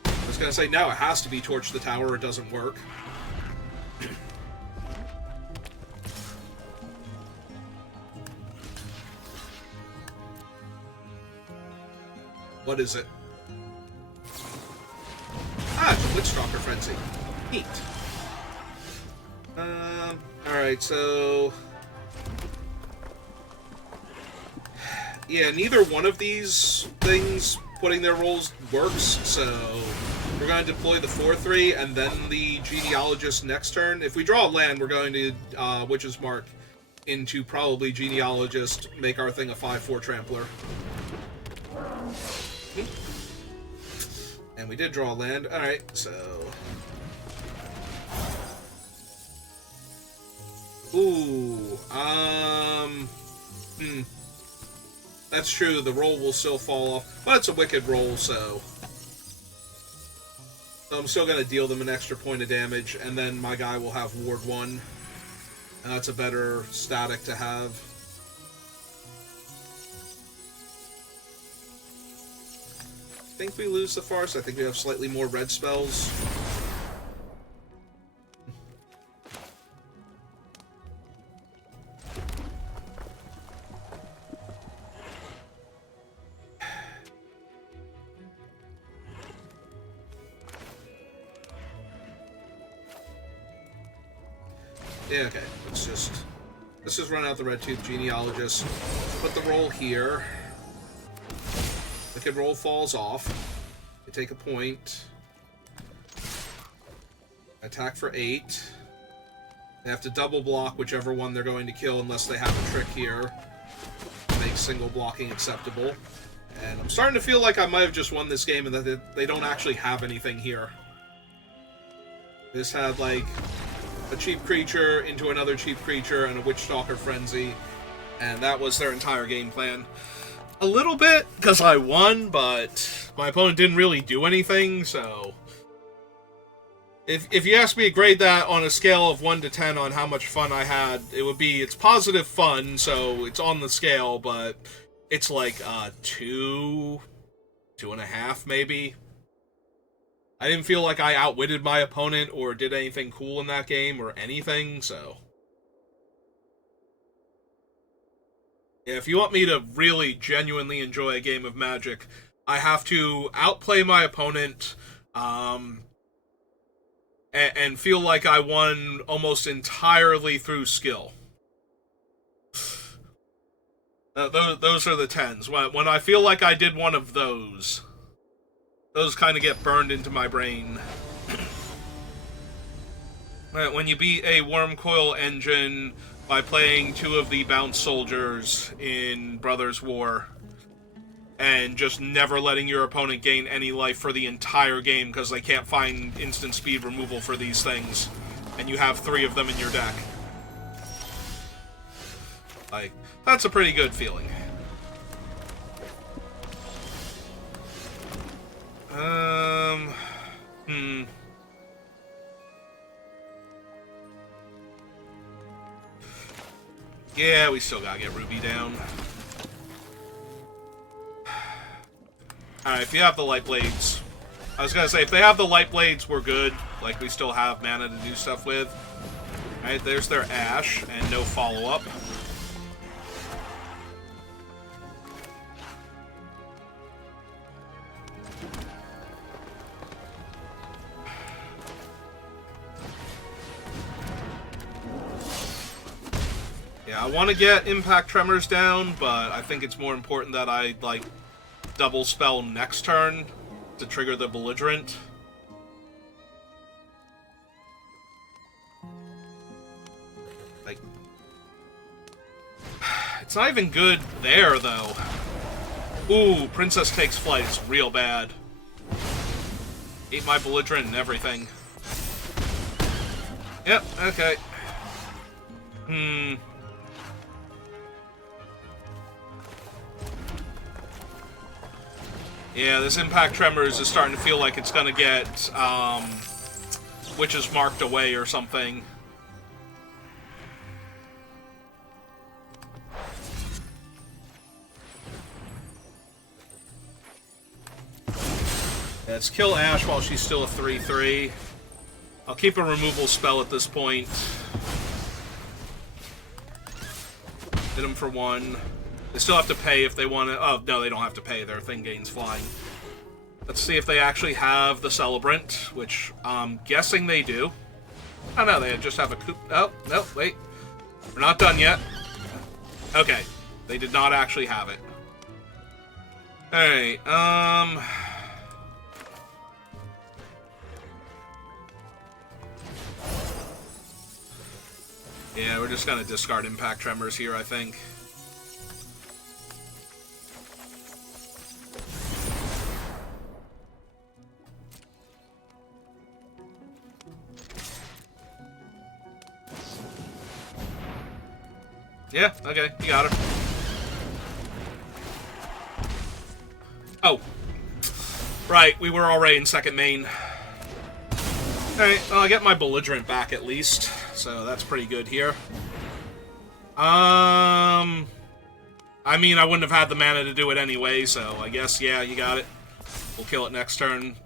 I was gonna say, now it has to be Torch the Tower or it doesn't work. What is it? Ah, it's a Witchstalker Frenzy. Neat. Alright, so yeah, neither one of these things putting their rolls works, so we're going to deploy the 4/3 and then the Genealogist next turn. If we draw a land, we're going to Witch's Mark into probably Genealogist, make our thing a 5/4 Trampler. And we did draw a land. Alright, so ooh, that's true, the roll will still fall off, but it's a wicked roll, so I'm still going to deal them an extra point of damage, and then my guy will have Ward 1, and that's a better static to have. I think we lose the Farce. I think we have slightly more red spells. Yeah, okay. Let's just run out the Red Tooth Genealogist. Put the roll here. Wicked Roll falls off. You take a point. Attack for 8. They have to double block whichever one they're going to kill unless they have a trick here. Make single blocking acceptable. And I'm starting to feel like I might have just won this game and that they don't actually have anything here. This had, like, a cheap creature into another cheap creature and a Witchstalker Frenzy. And that was their entire game plan. A little bit, because I won, but my opponent didn't really do anything, so... If you ask me to grade that on a scale of 1 to 10 on how much fun I had, it would be, it's positive fun, so it's on the scale, but it's like 2, 2.5 maybe. I didn't feel like I outwitted my opponent or did anything cool in that game or anything, so... Yeah, if you want me to really genuinely enjoy a game of Magic, I have to outplay my opponent, and feel like I won almost entirely through skill. Those are the 10s. When I feel like I did one of those kind of get burned into my brain. When you beat a Wormcoil Engine by playing 2 of the Bounce Soldiers in Brothers War, and just never letting your opponent gain any life for the entire game because they can't find instant speed removal for these things, and you have 3 of them in your deck. Like, that's a pretty good feeling. Yeah, we still gotta get Ruby down. Alright, if you have the Light Blades... I was gonna say, if they have the Light Blades, we're good. Like, we still have mana to do stuff with. Alright, there's their Ash, and no follow-up. Yeah, I want to get Impact Tremors down, but I think it's more important that I, like, double spell next turn to trigger the Belligerent. Like, it's not even good there, though. Ooh, Princess Takes Flight. It's real bad. Ate my Belligerent and everything. Yep, okay. Yeah, this Impact Tremors is starting to feel like it's gonna get, Witches Marked away or something. Let's kill Ash while she's still a 3/3. I'll keep a removal spell at this point. Hit him for 1. They still have to pay if they want to... Oh, no, they don't have to pay. Their thing gains flying. Let's see if they actually have the Celebrant, which I'm guessing they do. Oh, no, they just have a coup... Oh, no, wait. We're not done yet. Okay. They did not actually have it. Alright, yeah, we're just gonna discard Impact Tremors here, I think. Yeah, okay, you got her. Oh. Right, we were already in second main. Alright, well, I get my Belligerent back at least, so that's pretty good here. I mean, I wouldn't have had the mana to do it anyway, so I guess, yeah, you got it. We'll kill it next turn.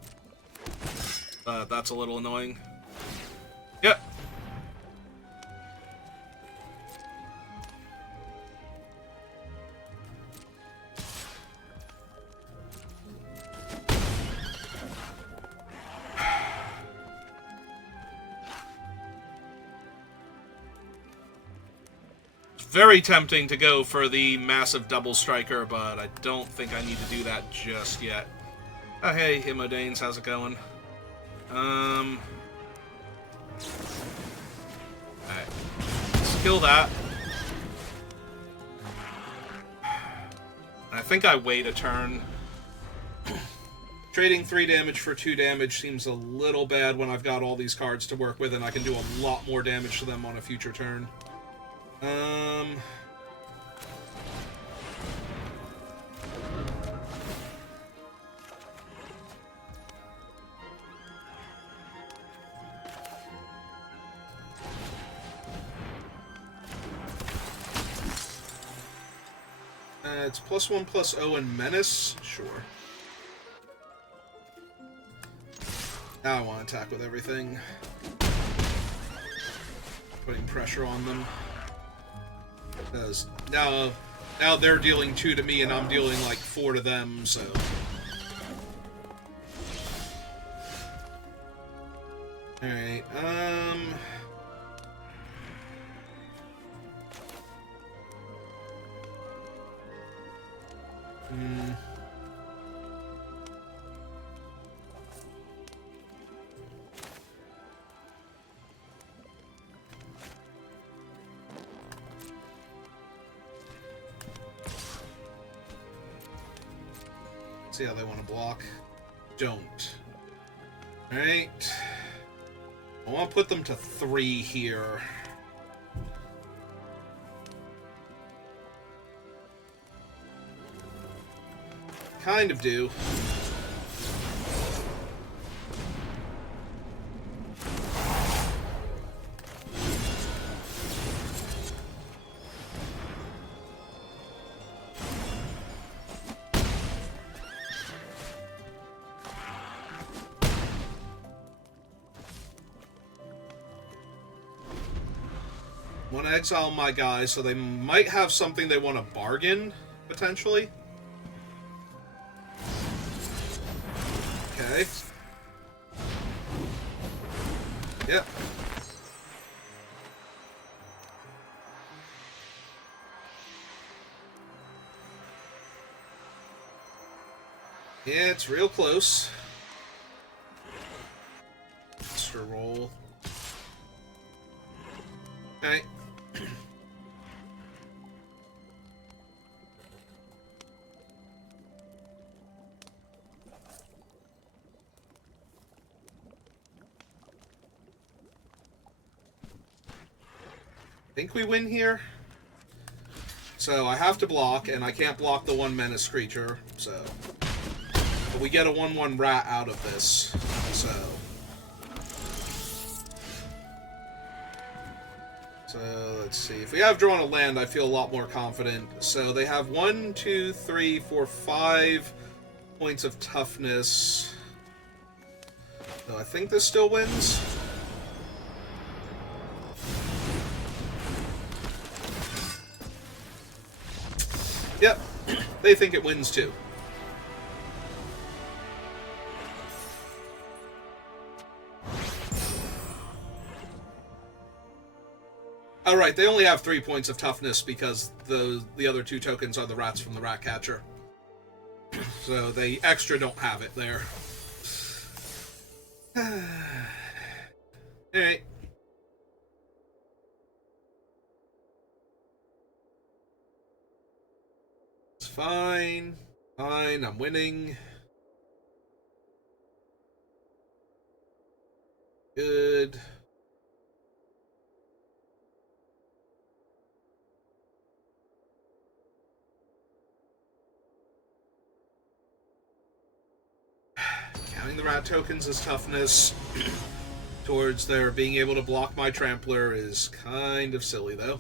But that's a little annoying. Yep. Very tempting to go for the massive double striker, but I don't think I need to do that just yet. Oh, hey, Imodanes, how's it going? Alright. Let's kill that. I think I wait a turn. Trading 3 damage for 2 damage seems a little bad when I've got all these cards to work with, and I can do a lot more damage to them on a future turn. It's +1/+0 and Menace? Sure. Now I want to attack with everything. Putting pressure on them. Because now they're dealing 2 to me and I'm dealing like 4 to them, so... Alright, see how they want to block. Don't. Alright. I want to put them to 3 here. Kind of do. Want to exile my guys, so they might have something they want to bargain, potentially. Okay. Yep. Yeah, it's real close. Extra roll. Okay. Think we win here? So I have to block, and I can't block the 1 menace creature, so... But we get a 1/1 rat out of this, so... So, let's see. If we have drawn a land, I feel a lot more confident. So they have 1, 2, 3, 4, 5 points of toughness. So I think this still wins. Yep, they think it wins too. Oh, right, they only have 3 points of toughness because the other 2 tokens are the rats from the rat catcher. So they extra don't have it there. Alright. It's fine. Fine, I'm winning. Good. Counting the rat tokens as toughness towards their being able to block my trampler is kind of silly, though.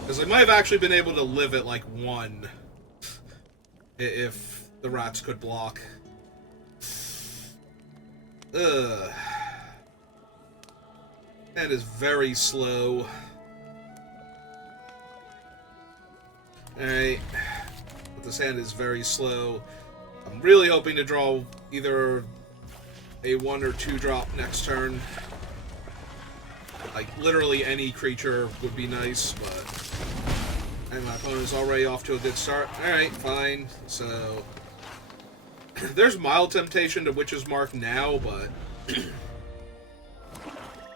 Because I might have actually been able to live at, like, 1 if the rats could block. Ugh. That is very slow. Alright. But this hand is very slow. I'm really hoping to draw either a 1 or 2 drop next turn. Like, literally any creature would be nice, but... Alright, my opponent is already off to a good start. Alright, fine. So, there's mild temptation to Witch's Mark now, but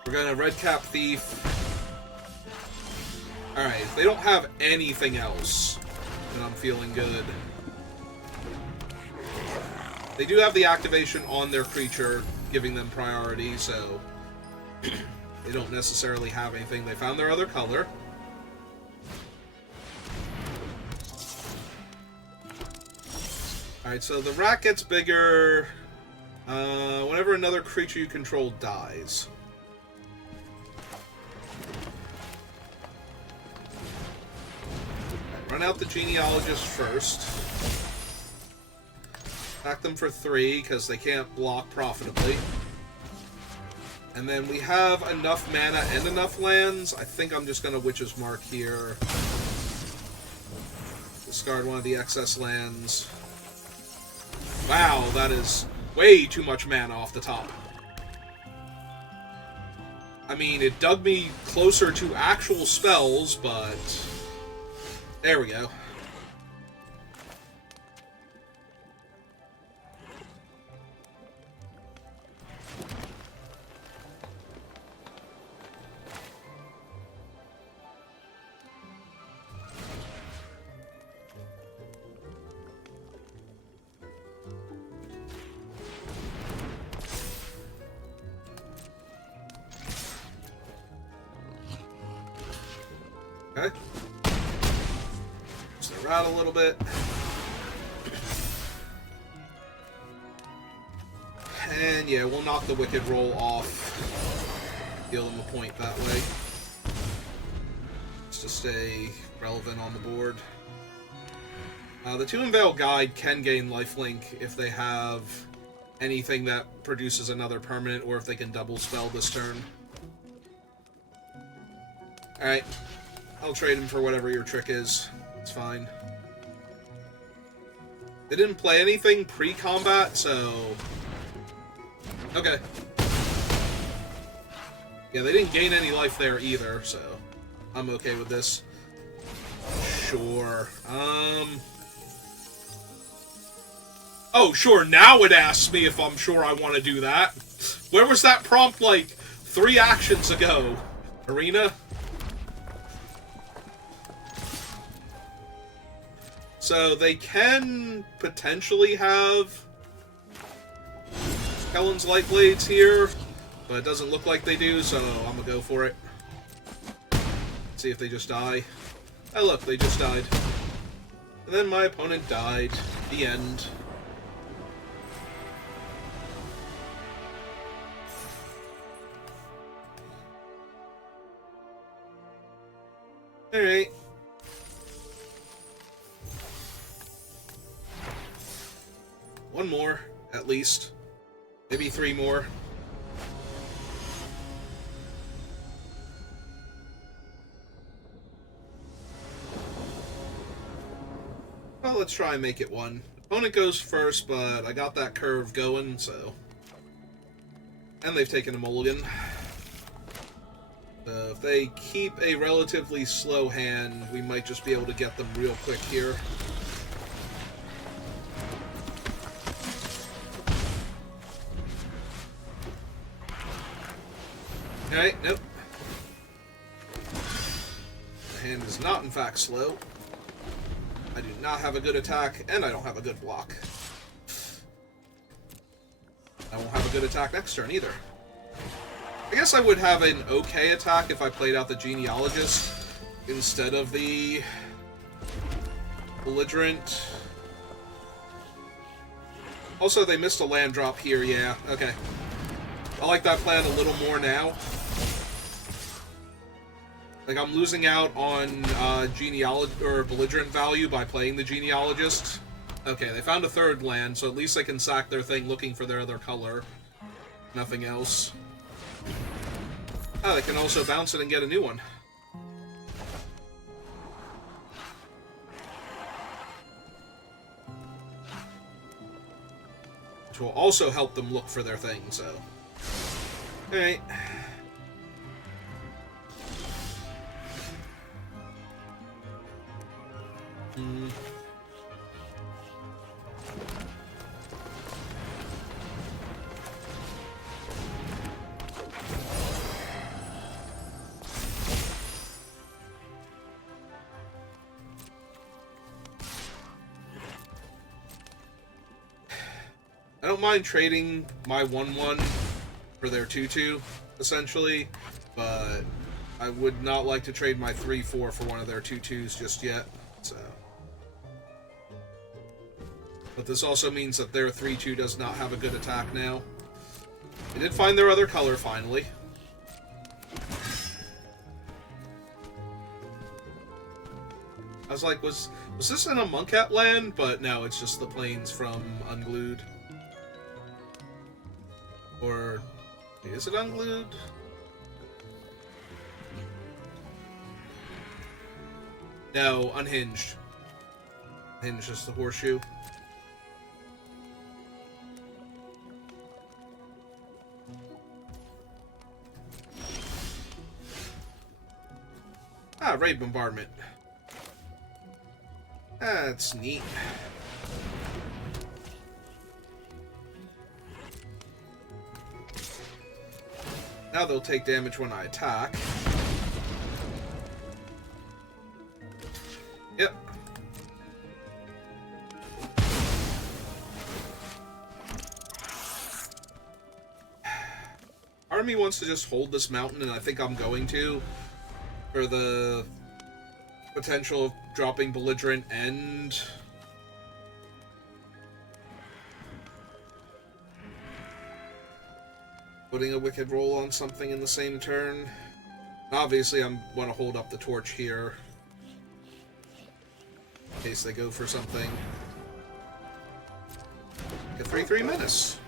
we're gonna Redcap Thief. Alright, if they don't have anything else, then I'm feeling good. They do have the activation on their creature, giving them priority, so they don't necessarily have anything. They found their other color. Alright, so the rat gets bigger whenever another creature you control dies. Right, run out the Genealogist first. Attack them for 3, because they can't block profitably. And then we have enough mana and enough lands. I think I'm just going to Witch's Mark here. Discard one of the excess lands. Wow, that is way too much mana off the top. I mean, it dug me closer to actual spells, but there we go. Okay. Just the rat a little bit. And yeah, we'll knock the Wicked Roll off. Deal them a point that way. Just to stay relevant on the board. The Two Unveil Guide can gain lifelink if they have anything that produces another permanent, or if they can double spell this turn. Alright. I'll trade him for whatever your trick is. It's fine. They didn't play anything pre-combat, so... Okay. Yeah, they didn't gain any life there either, so... I'm okay with this. Sure. Oh, sure, now it asks me if I'm sure I want to do that. Where was that prompt, like, 3 actions ago? Arena? So they can potentially have Kellen's Lightblades here, but it doesn't look like they do, so I'm gonna go for it. See if they just die. Oh look, they just died. And then my opponent died. The end. Alright. One more, at least. Maybe 3 more. Well, let's try and make it 1. Opponent goes first, but I got that curve going, so... And they've taken a mulligan. So if they keep a relatively slow hand, we might just be able to get them real quick here. Okay, nope. The hand is not, in fact, slow. I do not have a good attack, and I don't have a good block. I won't have a good attack next turn, either. I guess I would have an okay attack if I played out the Genealogist instead of the Belligerent. Also, they missed a land drop here, yeah, okay. I like that plan a little more now. Like, I'm losing out on Belligerent value by playing the Genealogist. Okay, they found a 3rd land, so at least they can sack their thing looking for their other color. Nothing else. Oh, they can also bounce it and get a new one. Which will also help them look for their thing, so... Alright. Mm. I don't mind trading my 1/1 for their 2/2, essentially, but I would not like to trade my 3/4 for one of their 2/2s just yet. So, but this also means that their 3/2 does not have a good attack now. They did find their other color finally. I was like, was this in a Monkat land? But no, it's just the plains from Unglued. Or is it Unglued? No, Unhinged. Unhinged is the horseshoe. Ah, Raid Bombardment. That's neat. Now they'll take damage when I attack. Yep. Army wants to just hold this mountain, and I think I'm going to, for the potential of dropping Belligerent and putting a Wicked Roll on something in the same turn. Obviously, I want to hold up the torch here in case they go for something. Like a 3/3 Menace.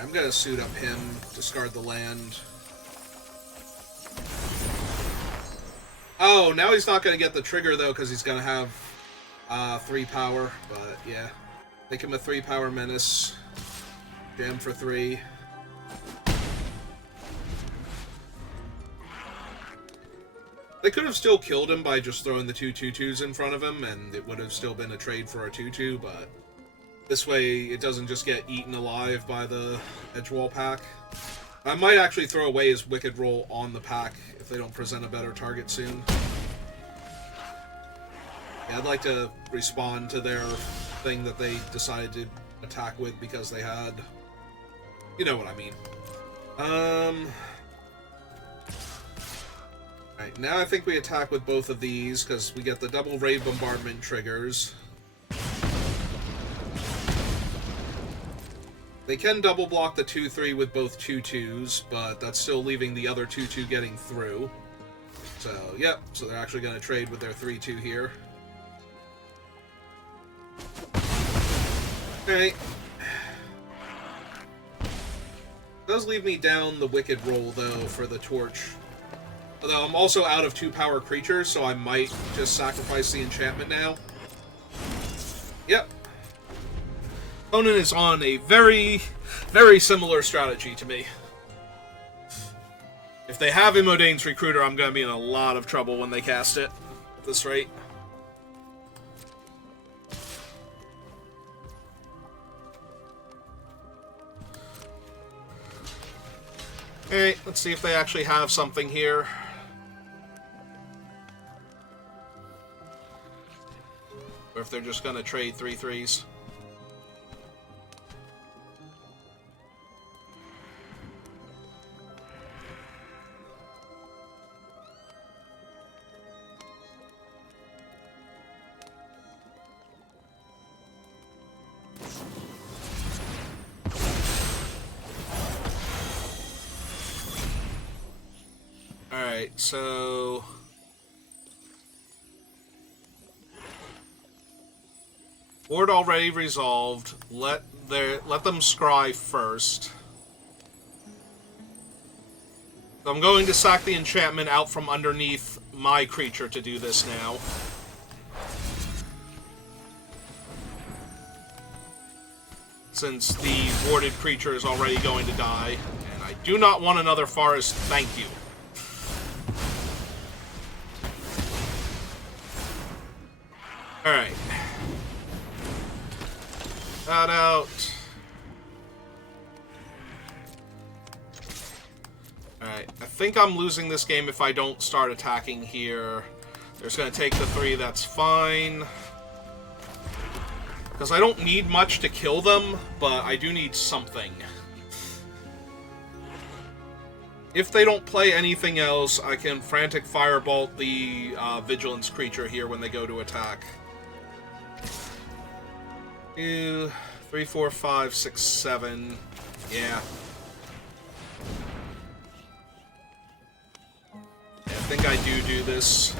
I'm gonna suit up him, discard the land. Oh, now he's not gonna get the trigger though, because he's gonna have 3 power. But yeah, make him a 3 power menace. Jam for 3. They could have still killed him by just throwing the 2 2/2s in front of him, and it would have still been a trade for a 2/2, but this way it doesn't just get eaten alive by the Edgewall pack. I might actually throw away his Wicked Roll on the pack if they don't present a better target soon. Yeah, I'd like to respond to their thing that they decided to attack with because they had... You know what I mean. Alright, now I think we attack with both of these because we get the double Raid Bombardment triggers. They can double block the 2/3 with both 2/2s, but that's still leaving the other 2/2 getting through. So, yep. So they're actually going to trade with their 3/2 here. Alright. Does leave me down the Wicked Roll, though, for the Torch. Although I'm also out of 2 power creatures, so I might just sacrifice the enchantment now. Yep. Opponent is on a very, very similar strategy to me. If they have Imodane's Recruiter, I'm going to be in a lot of trouble when they cast it at this rate. Alright, let's see if they actually have something here. Or if they're just going to trade 3/3s. Alright, so... Board already resolved. Let let them scry first. So I'm going to sack the enchantment out from underneath my creature to do this now. Since the warded creature is already going to die. And I do not want another forest, thank you. Alright. That out. Alright, I think I'm losing this game if I don't start attacking here. They're just going to take the 3, that's fine. Because I don't need much to kill them, but I do need something. If they don't play anything else, I can Frantic Firebolt the Vigilance creature here when they go to attack. 2, 3, 4, 5, 6, 7. Yeah. I think I do this.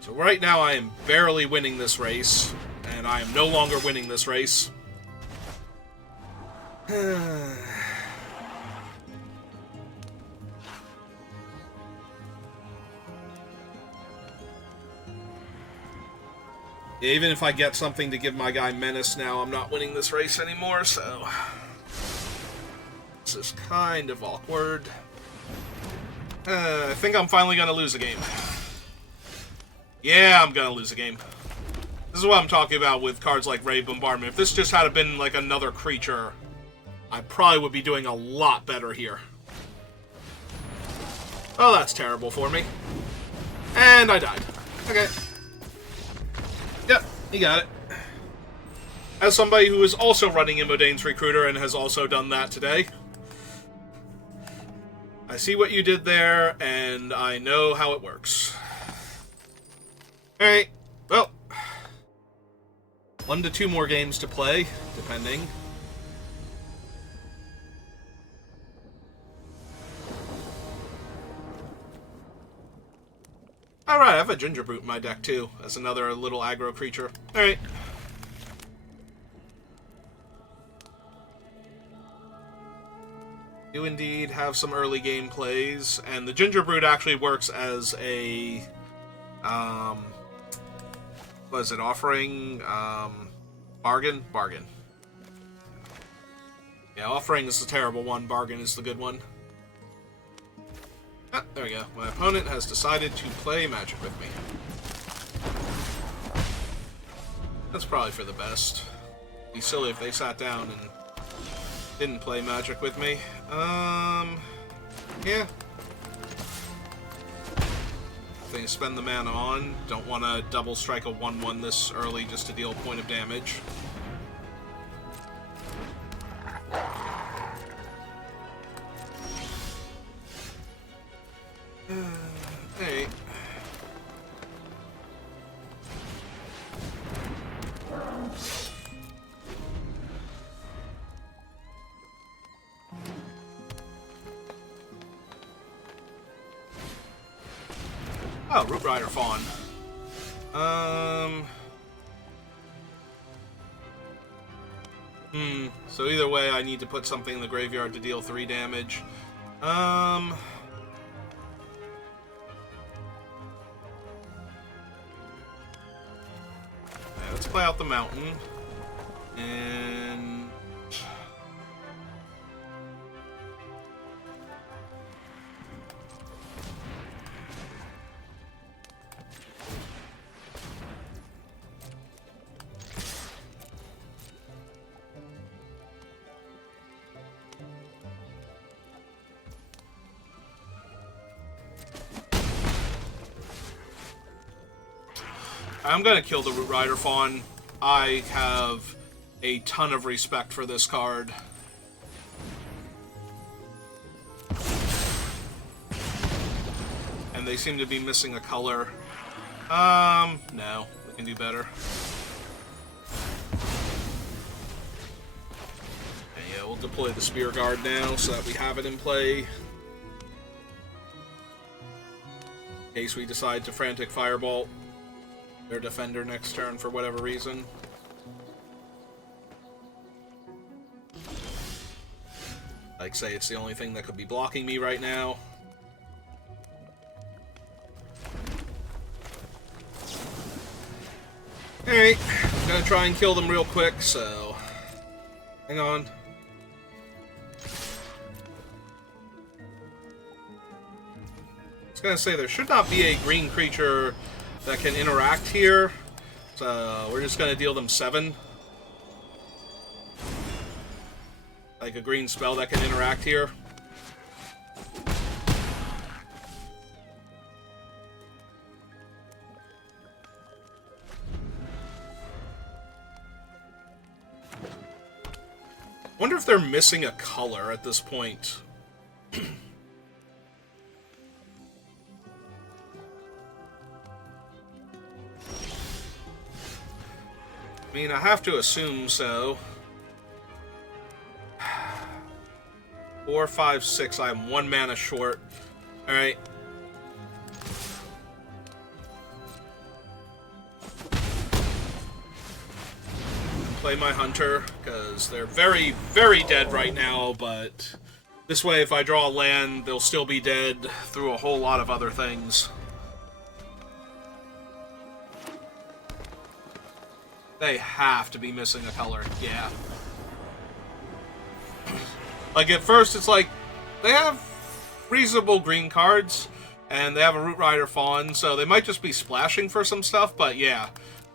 So right now I am barely winning this race, and I am no longer winning this race. Even if I get something to give my guy Menace now, I'm not winning this race anymore, so... This is kind of awkward. I think I'm finally gonna lose a game. Yeah, I'm gonna lose a game. This is what I'm talking about with cards like Ray Bombardment. If this just had been like another creature, I probably would be doing a lot better here. Oh, that's terrible for me. And I died. Okay. Yep, you got it. As somebody who is also running Imodane's Recruiter and has also done that today, I see what you did there, and I know how it works. Alright, well, 1 to 2 more games to play, depending. Alright, I have a Ginger Brute in my deck, too, as another little aggro creature. Alright. Do indeed have some early game plays, and the Ginger Brute actually works as a, what is it, offering, bargain? Bargain. Yeah, offering is the terrible one, bargain is the good one. Ah, there we go. My opponent has decided to play Magic with me. That's probably for the best. It'd be silly if they sat down and didn't play Magic with me. Yeah. They spend the mana on. Don't want to double strike a 1/1 this early just to deal a point of damage. Hey. Oh, Root Rider Fawn. So either way, I need to put something in the graveyard to deal 3 damage. Yeah, let's play out the mountain. And... I'm gonna kill the Root Rider Fawn. I have a ton of respect for this card. And they seem to be missing a color. No. We can do better. And yeah, we'll deploy the Spear Guard now so that we have it in play. in case we decide to Frantic Firebolt their defender next turn for whatever reason. Like, say it's the only thing that could be blocking me right now. Alright, I'm gonna try and kill them real quick, so... hang on. I was gonna say, there should not be a green creature that can interact here, so we're just gonna deal them 7. Like a green spell that can interact here. Wonder if they're missing a color at this point. I mean, I have to assume so. 4, 5, 6. I'm 1 mana short. Alright. Play my hunter, because they're very, very dead right now, but this way, if I draw a land, they'll still be dead through a whole lot of other things. They have to be missing a color, yeah. Like, at first, it's like, they have reasonable green cards, and they have a Root Rider Fawn, so they might just be splashing for some stuff, but yeah.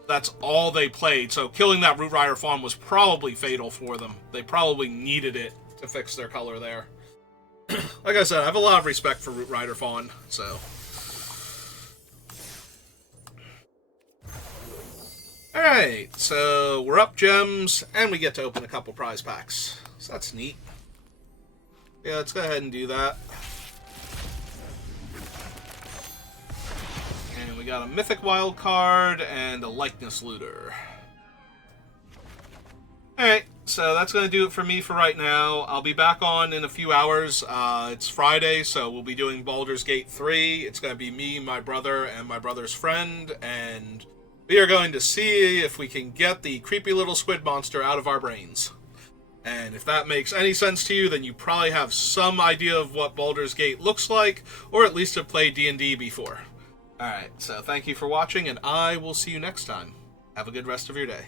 That's all they played, so killing that Root Rider Fawn was probably fatal for them. They probably needed it to fix their color there. Like I said, I have a lot of respect for Root Rider Fawn, so... Alright, so we're up gems, and we get to open a couple prize packs. So that's neat. Yeah, let's go ahead and do that. And we got a Mythic Wild card and a Likeness Looter. Alright, so that's going to do it for me for right now. I'll be back on in a few hours. It's Friday, so we'll be doing Baldur's Gate 3. It's going to be me, my brother, and my brother's friend, and we are going to see if we can get the creepy little squid monster out of our brains. And if that makes any sense to you, then you probably have some idea of what Baldur's Gate looks like, or at least have played D&D before. Alright, so thank you for watching, and I will see you next time. Have a good rest of your day.